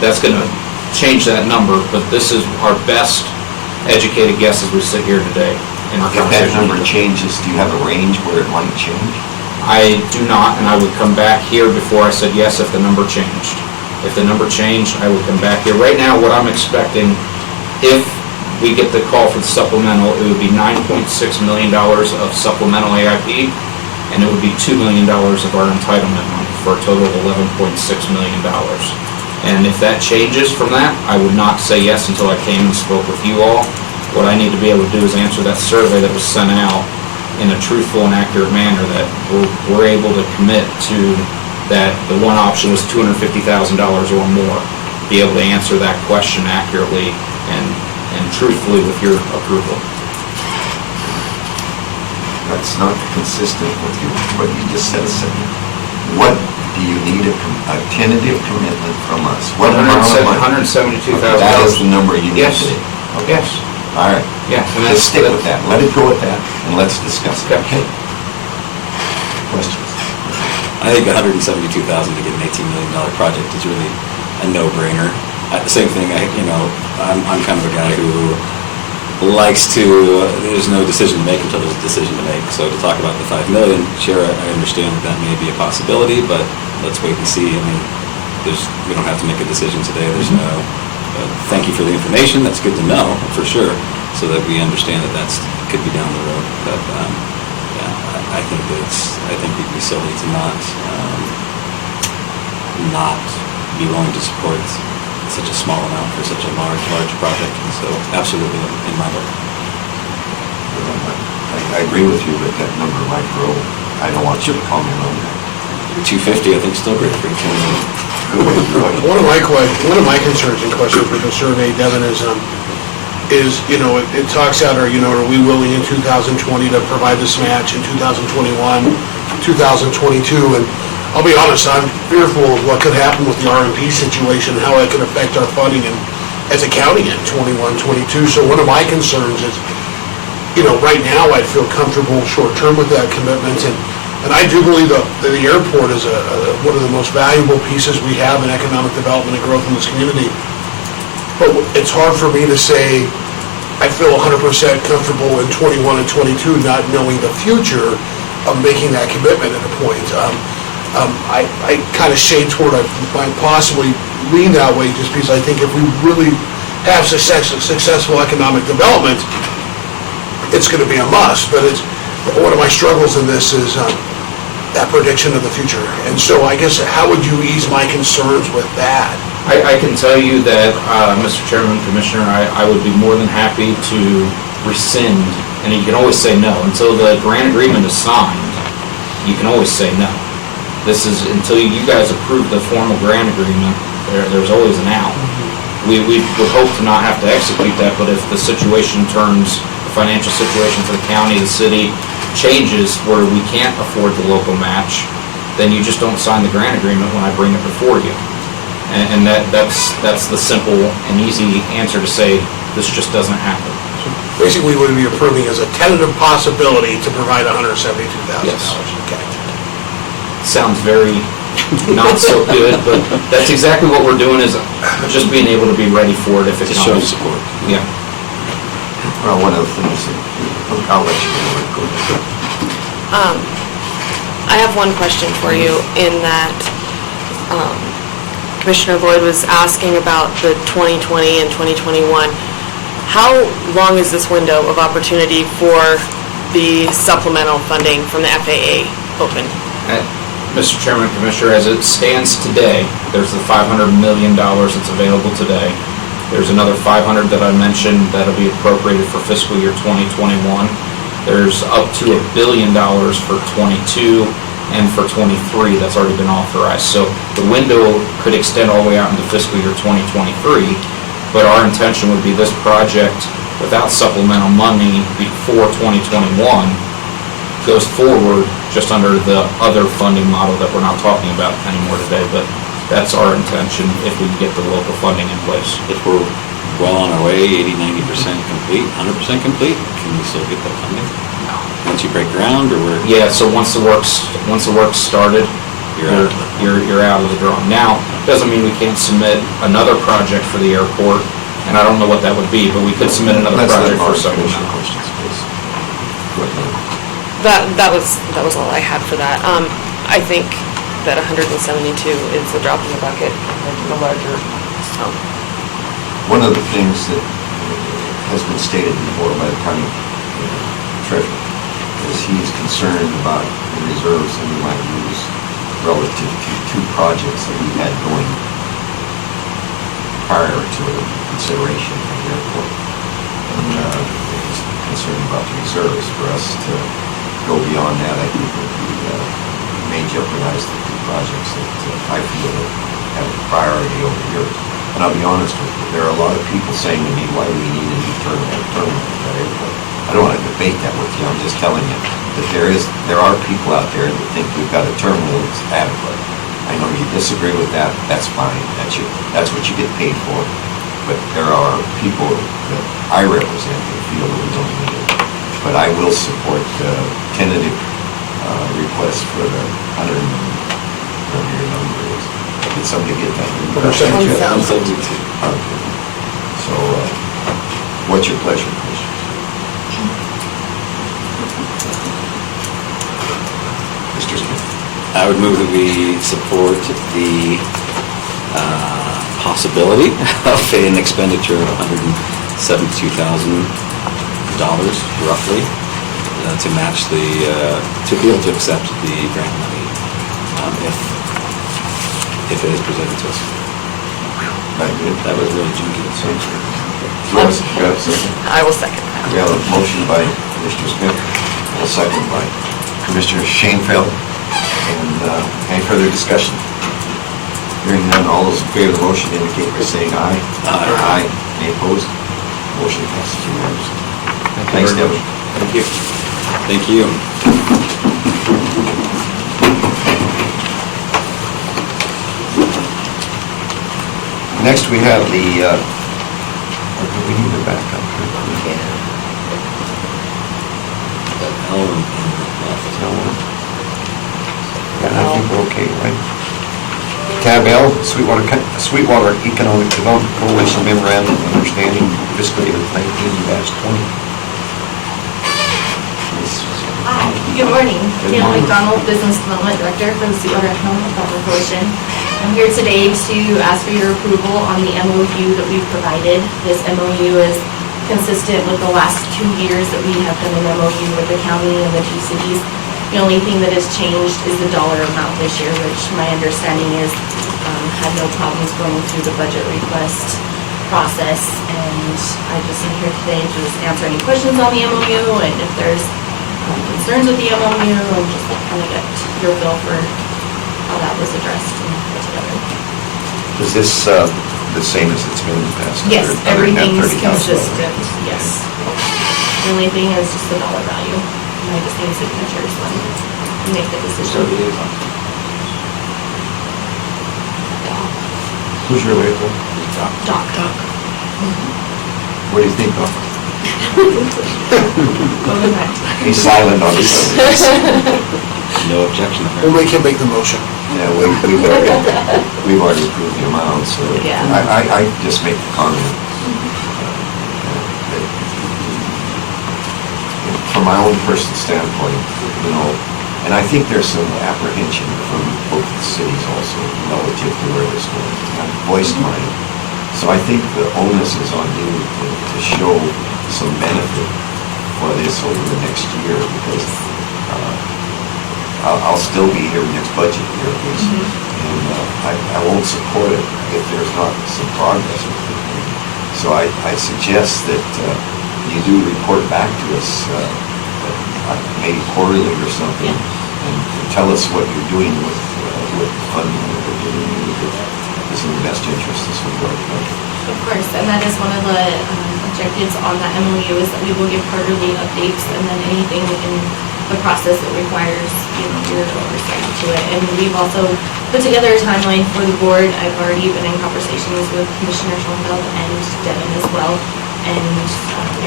that's going to change that number, but this is our best educated guess as we sit here today. If that number changes, do you have a range where it might change? I do not, and I would come back here before I said yes if the number changed. If the number changed, I would come back here. Right now, what I'm expecting, if we get the call for the supplemental, it would be $9.6 million of supplemental AIP, and it would be $2 million of our entitlement money for a total of $11.6 million. And if that changes from that, I would not say yes until I came and spoke with you all. What I need to be able to do is answer that survey that was sent out in a truthful and accurate manner, that we're able to commit to that. The one option was $250,000 or more. Be able to answer that question accurately and truthfully with your approval. That's not consistent with what you just said a second. What do you need a tentative commitment from us? What amount of money? $172,000. That is the number you need. Yes. Okay. Yes. All right. Yeah. Just stick with that. Let it go with that, and let's discuss it. Okay. Questions? I think $172,000 to get an $18 million project is really a no-brainer. Same thing, I'm kind of a guy who likes to, there's no decision to make until there's a decision to make. So to talk about the $5 million, sure, I understand that may be a possibility, but let's wait and see. I mean, we don't have to make a decision today. There's no, thank you for the information. That's good to know, for sure, so that we understand that could be down the road. But I think we'd be silly to not be willing to support such a small amount for such a large project. And so absolutely in my book. I agree with you that that number might grow. I don't want you to comment on that. 250, I think, still great for 18 million. One of my concerns and questions with the survey, Devin, is it talks out, are we willing in 2020 to provide this match in 2021, 2022, and I'll be honest, I'm fearful of what could happen with the RMP situation, how it could affect our funding as a county in 21, 22. So one of my concerns is, right now I'd feel comfortable short-term with that commitment, and I do believe that the airport is one of the most valuable pieces we have in economic development and growth in this community. But it's hard for me to say I feel 100% comfortable in 21 and 22, not knowing the future of making that commitment at a point. I kind of shade toward I might possibly lean that way, just because I think if we really have successful economic development, it's going to be a must. But one of my struggles in this is that prediction of the future. And so I guess how would you ease my concerns with that? I can tell you that, Mr. Chairman, Commissioner, I would be more than happy to rescind, and you can always say no. Until the grant agreement is signed, you can always say no. This is, until you guys approve the formal grant agreement, there's always an out. We would hope to not have to execute that, but if the situation turns, the financial situation for the county, the city, changes where we can't afford the local match, then you just don't sign the grant agreement when I bring it before you. And that's the simple and easy answer to say, this just doesn't happen. Basically, what we'd be approving is a tentative possibility to provide $172,000. Yes. Okay. Sounds very not so good, but that's exactly what we're doing, is just being able to be ready for it if it To comes. show support. Yeah. Well, one of the things, I'll let you go ahead. I have one question for you in that Commissioner Boyd was asking about the 2020 and 2021. How long is this window of opportunity for the supplemental funding from the FAA open? Mr. Chairman, Commissioner, as it stands today, there's the $500 million that's available today. There's another 500 that I mentioned that'll be appropriated for fiscal year 2021. There's up to $1 billion for 22 and for 23 that's already been authorized. So the window could extend all the way out into fiscal year 2023, but our intention would be this project, without supplemental money before 2021, goes forward just under the other funding model that we're not talking about anymore today, but that's our intention if we can get the local funding in place. If we're well on our way, 80, 90% complete, 100% complete, can we still get that funding? No. Once you break ground, or we're... Yeah, so once the work's started, you're out of the drawing. Now, doesn't mean we can't submit another project for the airport, and I don't know what that would be, but we could submit another project for supplemental. Questions, please. Go ahead. That was all I had for that. I think that 172 is a drop in the bucket compared to the larger sum. One of the things that has been stated before by the county treasurer is he is concerned about the reserves that we might use relative to two projects that we had going prior to consideration of the airport. And he's concerned about the reserves. For us to go beyond that, I think may jeopardize the two projects that I feel have a priority over yours. And I'll be honest with you, there are a lot of people saying to me, why do we need a new terminal at that airport? I don't want to debate that with you, I'm just telling you that there are people out there that think we've got a terminal that's adequate. I know you disagree with that, that's fine, that's what you get paid for. But there are people that I represent that feel that we don't need it. But I will support the tentative request for the 100 million, whatever your number is. Did somebody get that? 172. So, what's your pleasure, Commissioner? Mr. Smith? I would move that we support the possibility of an expenditure of $172,000 roughly to match to be able to accept the grant money if it is presented to us. That was really junky. I will second that. We have a motion by Commissioner Smith, and a second by Commissioner Shanefield. And any further discussion? Hearing none, all those in favor of the motion indicate by saying aye. Aye. Any opposed? Motion passes unanimously. Thank you Thanks, very Devin. much. Thank you. Thank you. Next, we have the, we need to back up here. Yeah, I think we're okay, right? Tab L, Sweetwater Economic Development Coalition Memorandum of Understanding fiscal year 19-20. Good morning. Kim McDonald, Business Development Director for the Sweetwater Economic Development Coalition. I'm here today to ask for your approval on the MOU that we've provided. This MOU is consistent with the last 2 years that we have done an MOU with the county and the two cities. The only thing that has changed is the dollar amount this year, which my understanding is had no problems going through the budget request process. And I just am here today to just answer any questions on the MOU, and if there's concerns with the MOU, and just kind of get your feel for how that was addressed and put together. Is this the same as it's been in the past? Yes, Other than that everything's 30,000? consistent, yes. The only thing is just the dollar value. And I just need signatures when you make the decision. Who's your liaison? Doc. What do you think, Doc? Go with that. He's silent on this. No objection. We'll make him make the motion. Yeah, we've already approved the amount, so Yeah. I just make the comment. that From my own personal standpoint, and I think there's some apprehension from both the cities also relative to where this is going. I've voiced mine. So I think the onus is on you to show some benefit for this over the next year, because I'll still be here next budget year at least. And I won't support it if there's not some progress with it. So I suggest that you do report back to us, maybe quarterly or something, and tell us what you're doing with funding that we're doing, is in the best interest of the board. Of course, and that is one of the objectives on that MOU, is that we will give quarterly updates, and then anything in the process that requires, your oversight to it. And we've also put together a timeline for the board. I've already been in conversations with Commissioner Schoenfeld and Devin as well, and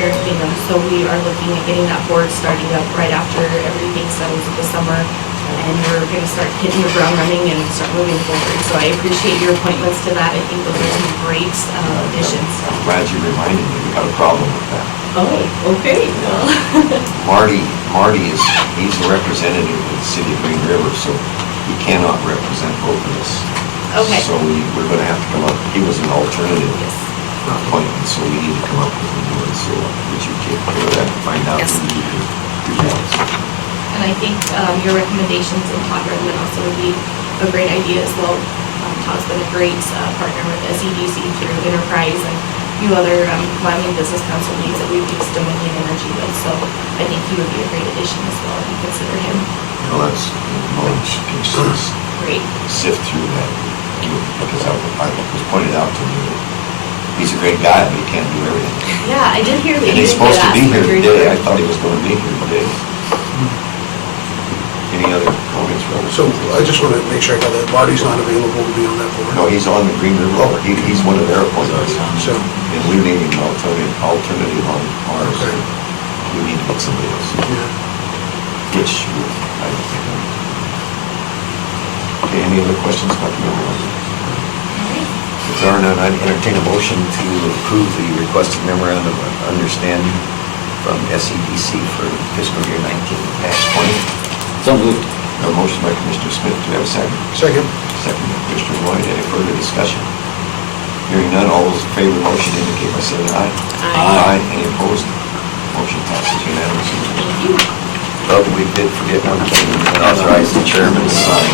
Eric Bingham. So we are looking at getting that board starting up right after everything settles in the summer. And we're going to start hitting the ground running and start moving forward. So I appreciate your appointments to that. I think those are some great additions. I'm glad you reminded me, we got a problem with that. Oh, okay. Marty he's a representative of the city of Green River, so he cannot represent both of us. Okay. So we're gonna have to come up, he was an alternative appointment, so we need to come up with a new one. So would you take care of that and find out Yes. who you can do that? And I think your recommendations and Todd Redmond also would be a great idea as well. Todd's been a great partner with SEDC through Enterprise and a few other Wyoming Business Council leads that we've used Dominion Energy with. So I think he would be a great addition as well if you consider him. Well, that's knowledge pieces. Great. Sift through that, because I was pointed out to me that he's a great guy, but he can't do everything. Yeah, I did hear that And you he's did supposed to get be asked here for your today. I tour. thought he was gonna be here today. Any other comments, Robert? So I just want to make sure I got that. Marty's not available to be on that board? No, he's on the Green River Board. He's one of their appointments. So, And we need an alternative on ours. Okay. We need to get somebody else, yeah. which I don't think. Okay, any other questions about the memorandum? If there are none, I'd entertain a motion to approve the requested memorandum of understanding from SEDC for fiscal year 19-20. So moved. A motion by Commissioner Smith, do we have a second? Second. Second by Commissioner Lloyd, any further discussion? Hearing none, all those in favor of the motion indicate by saying aye. Aye. Any opposed? Motion passes unanimously. Well, we did forget one thing, and authorize the chairman to sign.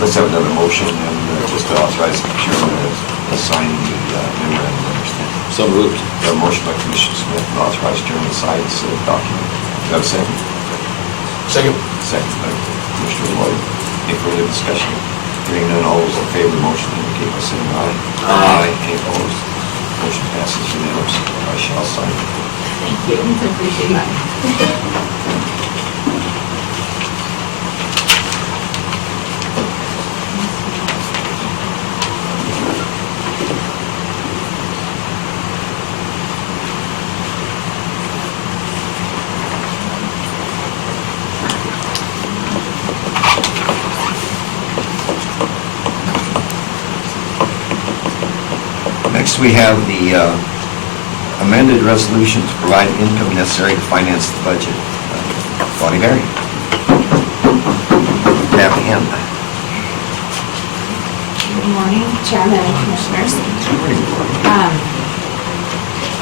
Let's have another motion, and just to authorize the chairman to sign the memorandum of understanding. So moved. A motion by Commissioner Smith, and authorize chairman to sign this document. Do I have a second? Second. Second by Commissioner Lloyd. Any further discussion? Hearing none, all those in favor of the motion indicate by saying aye. Aye. Any opposed? Motion passes unanimously. I shall sign it. Thank you. I appreciate that. Next, we have the amended resolution to provide income necessary to finance the budget. Bonnie Berry. Have a hand. Good morning, Chairman and Commissioners.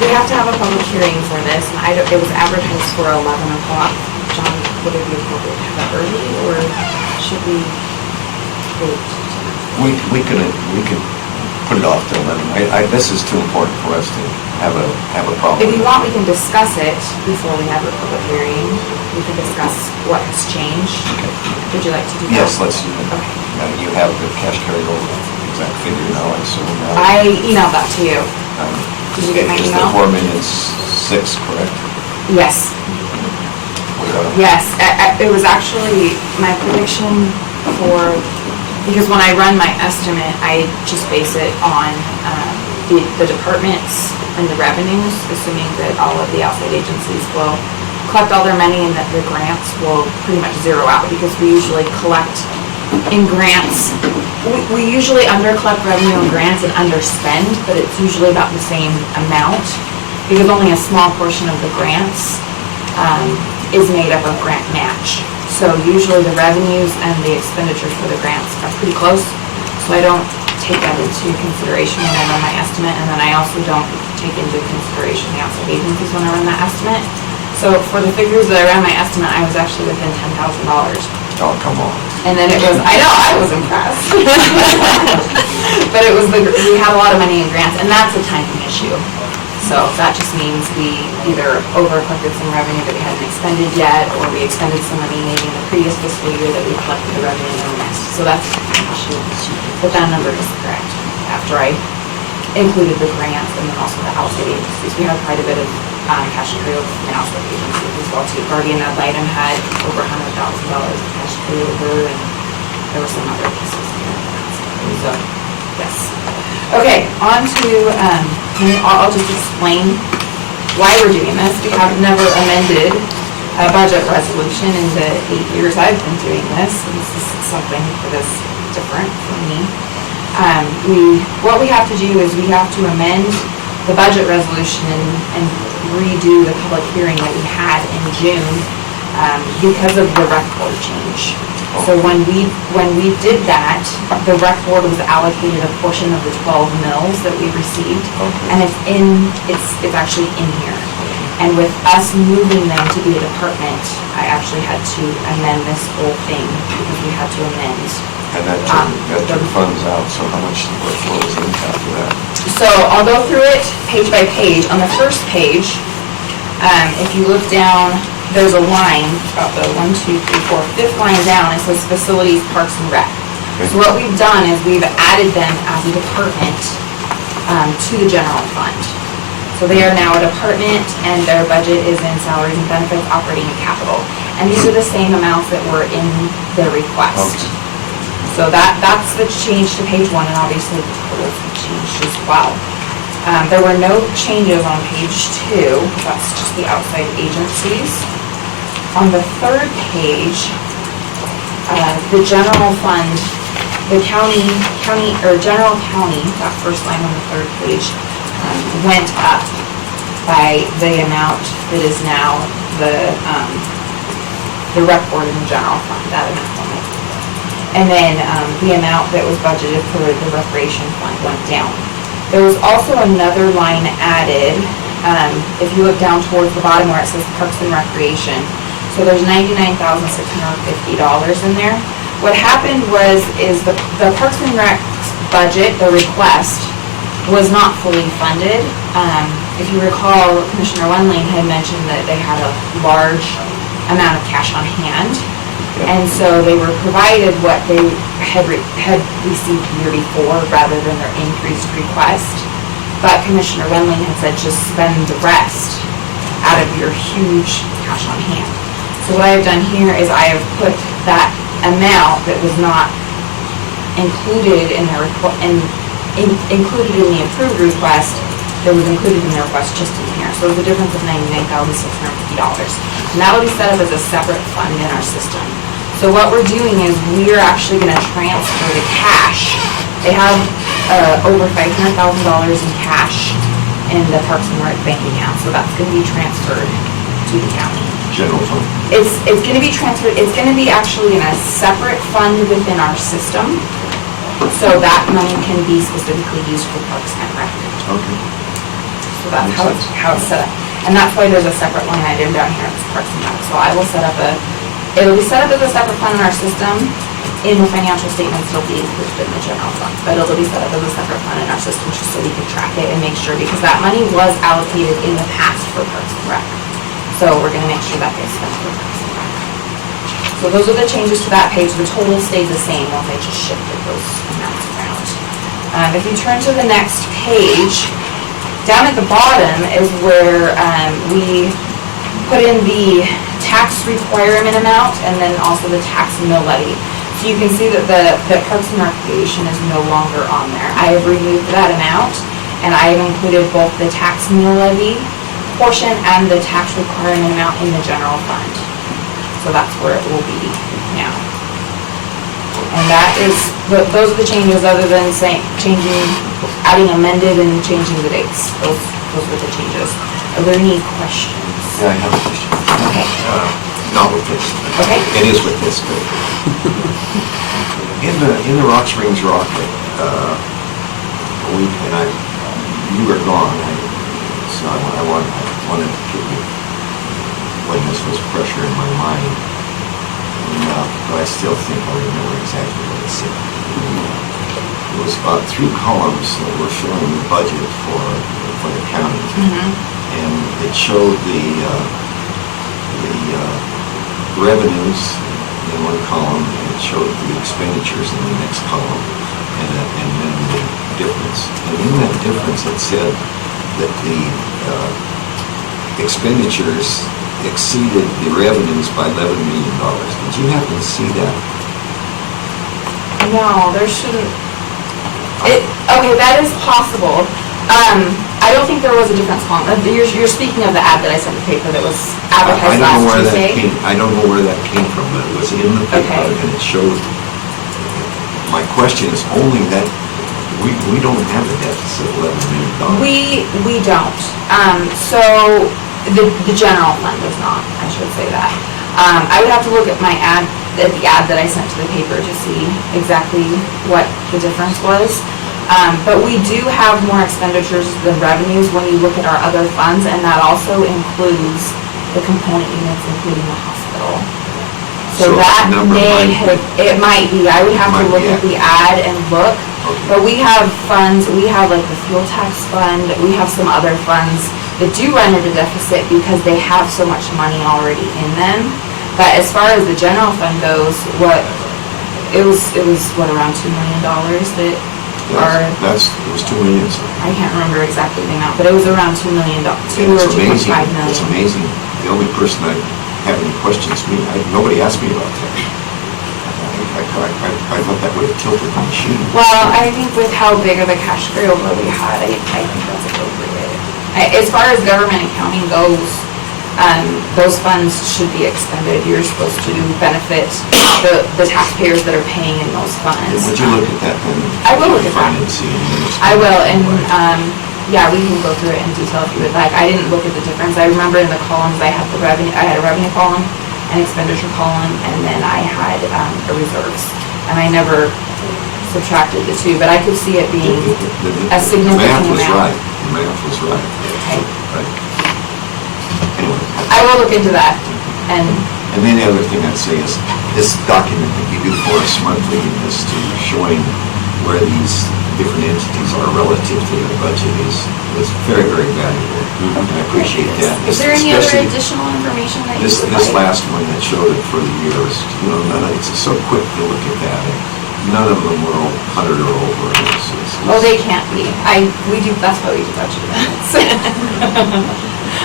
We have to have a public hearing for this, and it was advertised for 11 o'clock. John, would it be appropriate to have it early, or should we wait? We could put it off till then. This is too important for us to have a problem. If you want, we can discuss it before we have a public hearing. We can discuss what has changed. Would you like to do that? Yes, let's do that. Okay. You have the cash carryover exact figure now, I assume now. I emailed that to you. Did you get my Is the email? 4,000,006, correct? Yes. Yes, it was actually my prediction for, because when I run my estimate, I just base it on the departments and the revenues, assuming that all of the outside agencies will collect all their money and that the grants will pretty much zero out, because we usually collect in grants. We usually under-collect revenue in grants and underspend, but it's usually about the same amount, because only a small portion of the grants is made up of grant match. So usually the revenues and the expenditures for the grants are pretty close, so I don't take that into consideration when I run my estimate, and then I also don't take into consideration the outside agencies when I run that estimate. So for the figures that I ran my estimate, I was actually within $10,000. Oh, come on. And then it was, I know, I was impressed. But it was, we had a lot of money in grants, and that's a timing issue. So that just means we either over-collected some revenue that we hadn't expended yet, or we expended some money maybe in the previous fiscal year that we collected the revenue in the next. So that's an issue. But that number is correct. After I included the grants and then also the outside agencies, we had quite a bit of cash carryover from the outside agencies as well too. Guardian ad litem had over $100,000 of cash carryover, and there were some other pieces here. So, yes. Okay, on to, I'll just explain why we're doing this. We have never amended a budget resolution in the 8 years I've been doing this. And this is something that is different for me. What we have to do is we have to amend the budget resolution and redo the public hearing that we had in June because of the rec board change. So when we did that, the rec board was allocated a portion of the 12 mills that we received, and it's actually in here. And with us moving them to be a department, I actually had to amend this whole thing because we had to amend. And that took funds out, so how much what was the impact of that? So I'll go through it page by page. On the first page, if you look down, there's a line, about the 1, 2, 3, 4, fifth line down, it says Facilities, Parks and Rec. So what we've done is we've added them as a department to the general fund. So they are now a department, and their budget is in salaries and benefits, operating and capital. And these are the same amounts that were in their request. So that's the change to page 1, and obviously the totals have changed as well. There were no changes on page 2, that's just the outside agencies. On the third page, the general fund, the general county, that first line on the third page, went up by the amount that is now the rec board in the general fund, that amount went up. And then the amount that was budgeted for the recreation fund went down. There was also another line added, if you look down towards the bottom where it says Parks and Recreation. So there's $99,650 in there. What happened is the Parks and Rec budget, the request, was not fully funded. If you recall, Commissioner Wendling had mentioned that they had a large amount of cash on hand. And so they were provided what they had received the year before rather than their increased request. But Commissioner Wendling had said just spend the rest out of your huge cash on hand. So what I have done here is I have put that amount that was not included in their included in the approved request, that was included in their request just in here. So there's a difference of $99,650. And that will be set up as a separate fund in our system. So what we're doing is we're actually going to transfer the cash. They have over $500,000 in cash in the Parks and Rec bank account, so that's going to be transferred to the county. General fund? It's going to be transferred, it's going to be actually in a separate fund within our system, so that money can be specifically used for Parks and Rec. Okay. So that's how it's set up. And that's why there's a separate line item down here, it's Parks and Rec. So I will set up it'll be set up as a separate fund in our system. in the financial statements, it'll be included in the general fund, but it'll be set up as a separate fund in our system just so we can track it and make sure, because that money was allocated in the past for Parks and Rec. So we're gonna make sure that gets spent for Parks and Rec. So those are the changes to that page. The total stays the same once I just shifted those amounts around. If you turn to the next page, down at the bottom is where we put in the tax requirement amount and then also the tax mill levy. So you can see that the Parks and Recreation is no longer on there. I have removed that amount and I have included both the tax mill levy portion and the tax requirement amount in the general fund. So that's where it will be now. And that is, those are the changes other than saying, adding amended and changing the dates. Those were the changes. Are there any questions? Yeah, I have a question. Okay. Not with this. Okay. It is with this, but in the Rock Springs Rocket, you were gone, so I wanted to give you when this was pressure in my mind. But I still think I remember exactly what it said. It was about 3 columns that were showing the budget for the county. And it showed the revenues in one column, and it showed the expenditures in the next column, and then the difference. And in that difference, it said that the expenditures exceeded the revenues by $11 million. Did you happen to see that? No, there shouldn't. Okay, that is possible. I don't think there was a difference column. You're speaking of the ad that I sent in the paper that was advertised last Tuesday? I don't know where that came from, but it was in the paper and it showed. My question is only that we don't have a deficit of $11 million. We don't. So the general fund does not, I should say that. I would have to look at the ad that I sent to the paper to see exactly what the difference was. But we do have more expenditures than revenues when you look at our other funds, and that also includes the component units, including the hospital. So that it might be. I would have to look at the ad and look. But we have funds, we have like the fuel tax fund, we have some other funds that do run into deficit because they have so much money already in them. But as far as the general fund goes, it was around $2 million that it was $2 million. I can't remember exactly the amount, but it was around $2 million, $2 or $2.5 million. It's amazing. The only person I have any questions, nobody asked me about that. I thought that would have tilted the machine. Well, I think with how big of a cash carryover we had, I think that's appropriate. As far as government accounting goes, those funds should be expended. You're supposed to benefit the taxpayers that are paying in those funds. Would you look at that then? I will look at that. I will, and yeah, we can go through it in detail if you would like. I didn't look at the difference. I remember in the columns I had I had a revenue column, an expenditure column, and then I had a reserves. And I never subtracted the two, but I could see it being a significant amount. The math was right. The math was right. Okay. Right. Anyway. I will look into that. And then the other thing I'd say is this document that you do for us monthly is to showing where these different entities are relative to their budget is very, very valuable. And I appreciate that. Is there any other additional information that you would like? This last one that showed it for the years, it's so quick to look at that. None of them were 100 or over. Oh, they can't be. That's why we do budget amendments.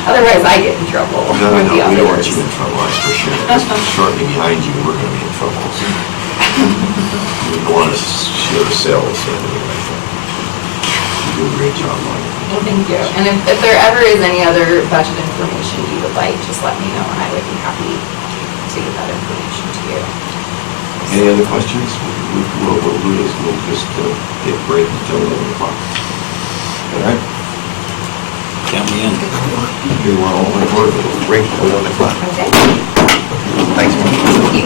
Otherwise, I get in trouble. No, we don't want you in trouble, that's for sure. Shortly behind you, we're going to be in trouble. We don't want to share sales or anything like that. You do a great job on it. Well, thank you. And if there ever is any other budget information you would like, just let me know, and I would be happy to get that information to you. Any other questions? What we'll do is we'll just take a break until 11 o'clock. All right? Count me in. You want all my board, we'll break until 11 o'clock. Okay. Thanks. Thank you.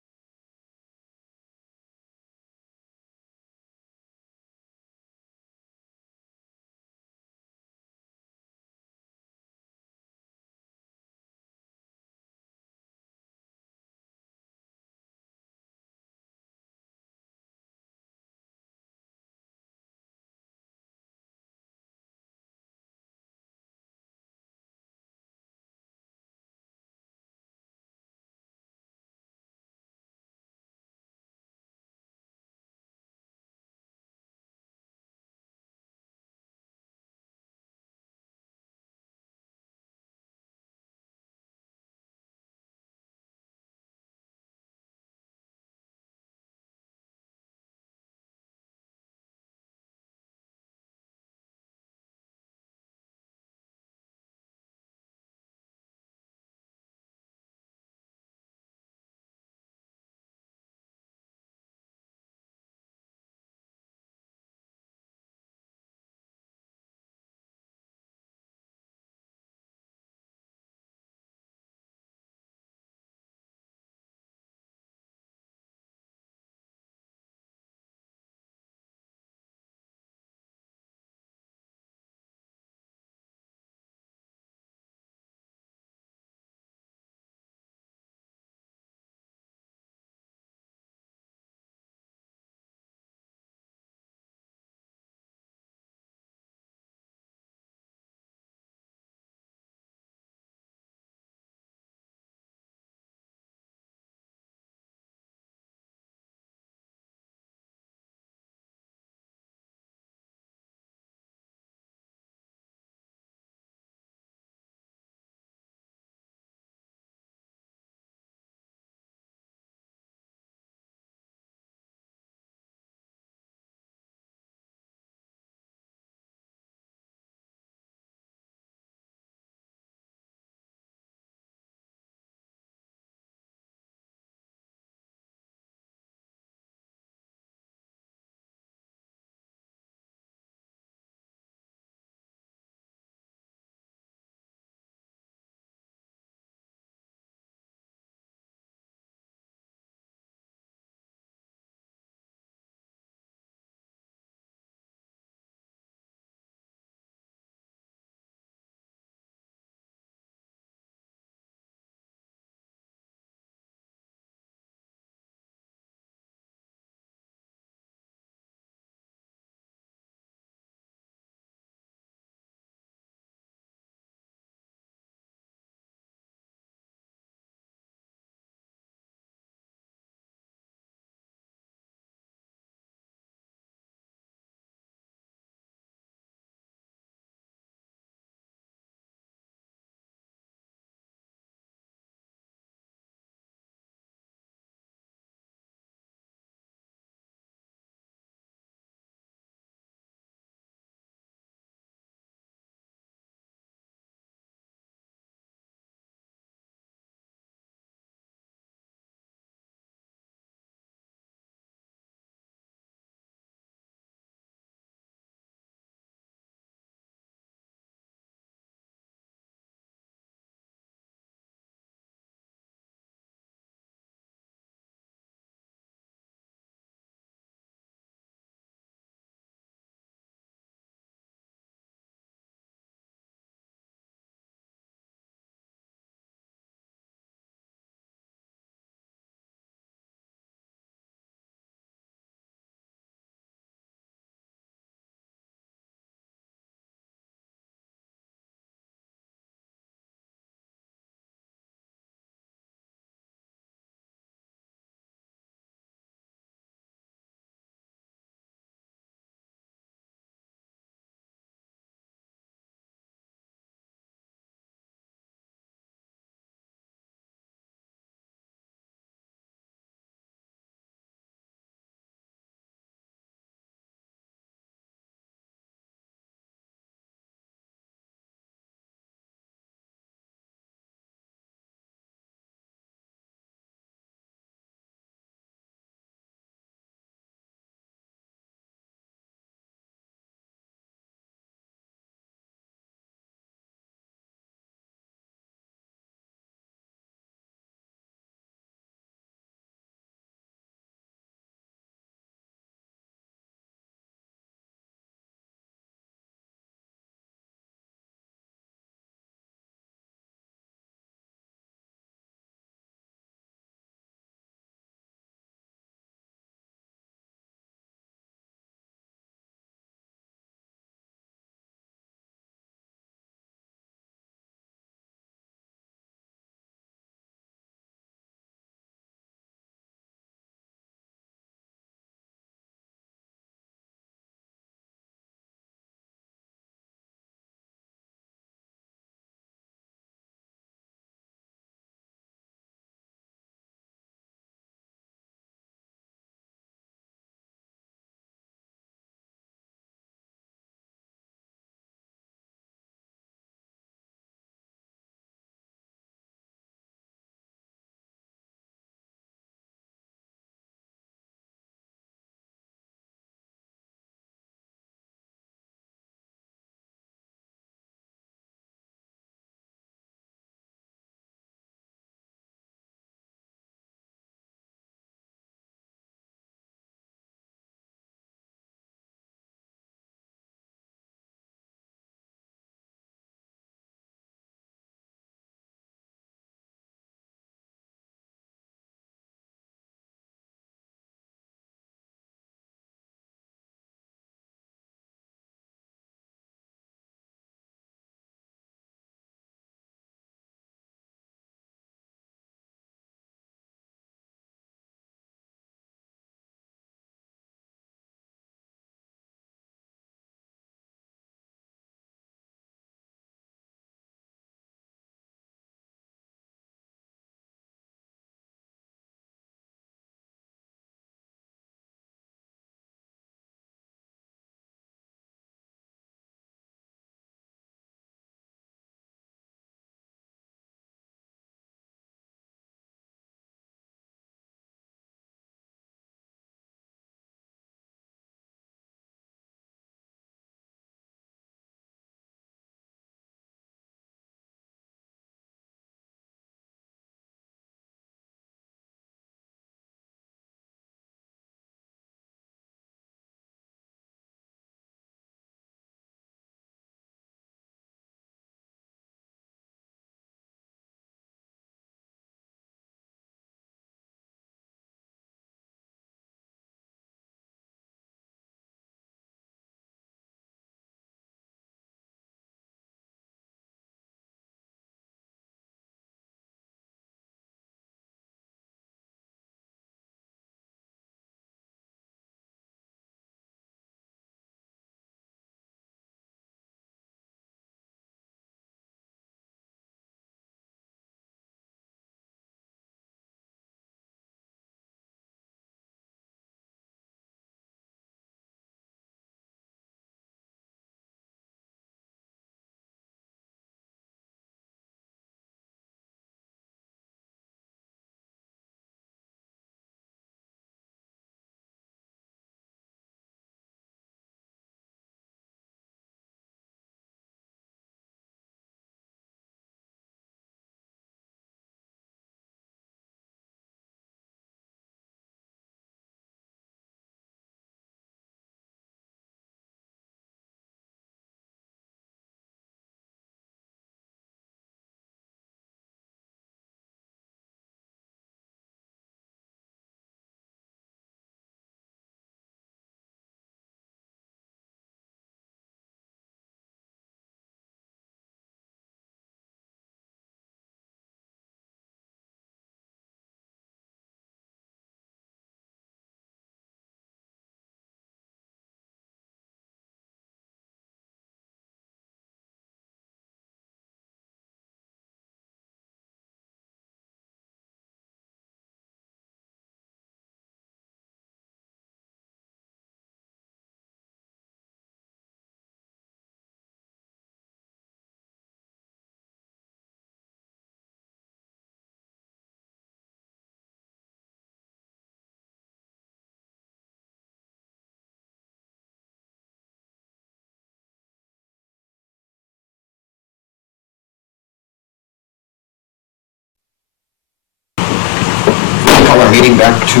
meeting back to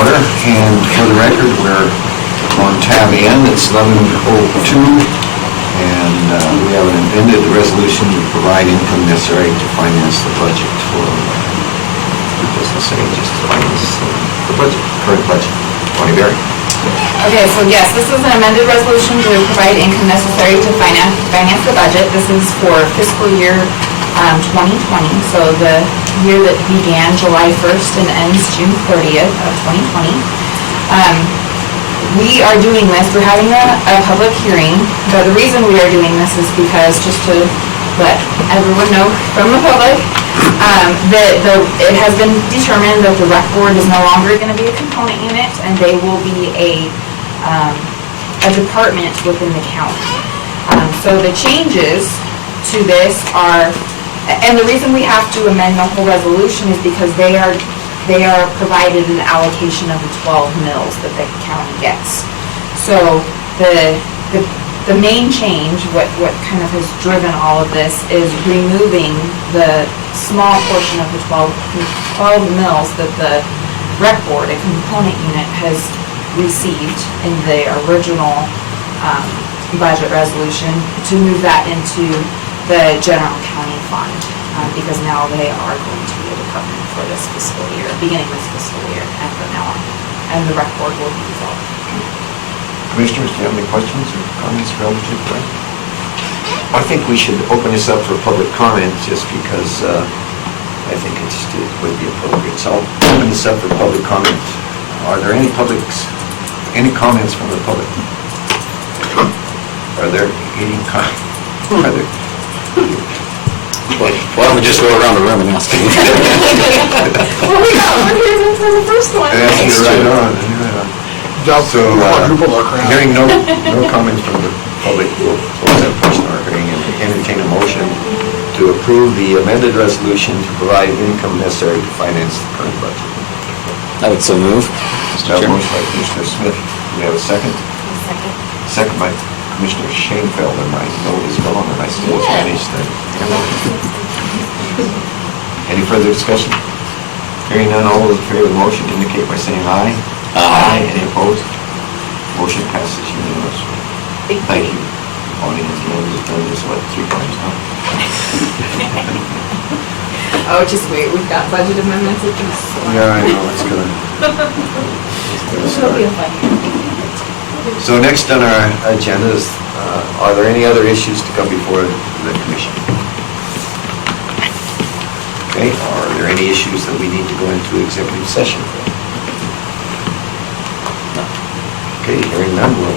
order, and for the record, we're on tab N, it's 11:02, and we have an amended resolution to provide income necessary to finance the budget for, it doesn't say, just to finance the budget, current budget. Bonnie Berry. Okay, so yes, this is an amended resolution to provide income necessary to finance the budget. This is for fiscal year 2020, so the year that began July 1st and ends June 30th of 2020. We are doing this, we're having a public hearing, but the reason we are doing this is because, just to let everyone know from the public, it has been determined that the rec board is no longer going to be a component unit, and they will be a department within the county. So the changes to this are, and the reason we have to amend the whole resolution is because they are provided an allocation of the 12 mills that the county gets. So the main change, what kind of has driven all of this, is removing the small portion of the 12 mills that the rec board, a component unit, has received in the original budget resolution, to move that into the general county fund, because now they are going to be a department for this fiscal year, beginning this fiscal year, and from now on, and the rec board will be dissolved. Commissioners, do you have any questions or comments relative to that? I think we should open this up for public comment, just because I think it would be appropriate. So I'll open this up for public comment. Are there any comments from the public? Are there any comments? Why don't we just go around the room and ask them? Well, we got one here for the first one. Yes, you're right on. So, hearing no comments from the public, we'll close that portion of our hearing and entertain a motion to approve the amended resolution to provide income necessary to finance the current budget. I would so move. Mr. Chairman. Motion by Commissioner Smith. Do we have a second? Second. Second by Commissioner Shanefield, and my note is gone, and I still managed that. Any further discussion? Hearing none, all those in favor of the motion indicate by saying aye. Aye. Any opposed? Motion passes unanimously. Thank you. Bonnie, you've done this, what, 3 times now? Oh, just wait, we've got budget amendments at this. Yeah, I know, it's gonna It'll be a fun year. So next on our agenda is, are there any other issues to come before the commission? Okay, are there any issues that we need to go into executive session for? Okay, hearing none, we'll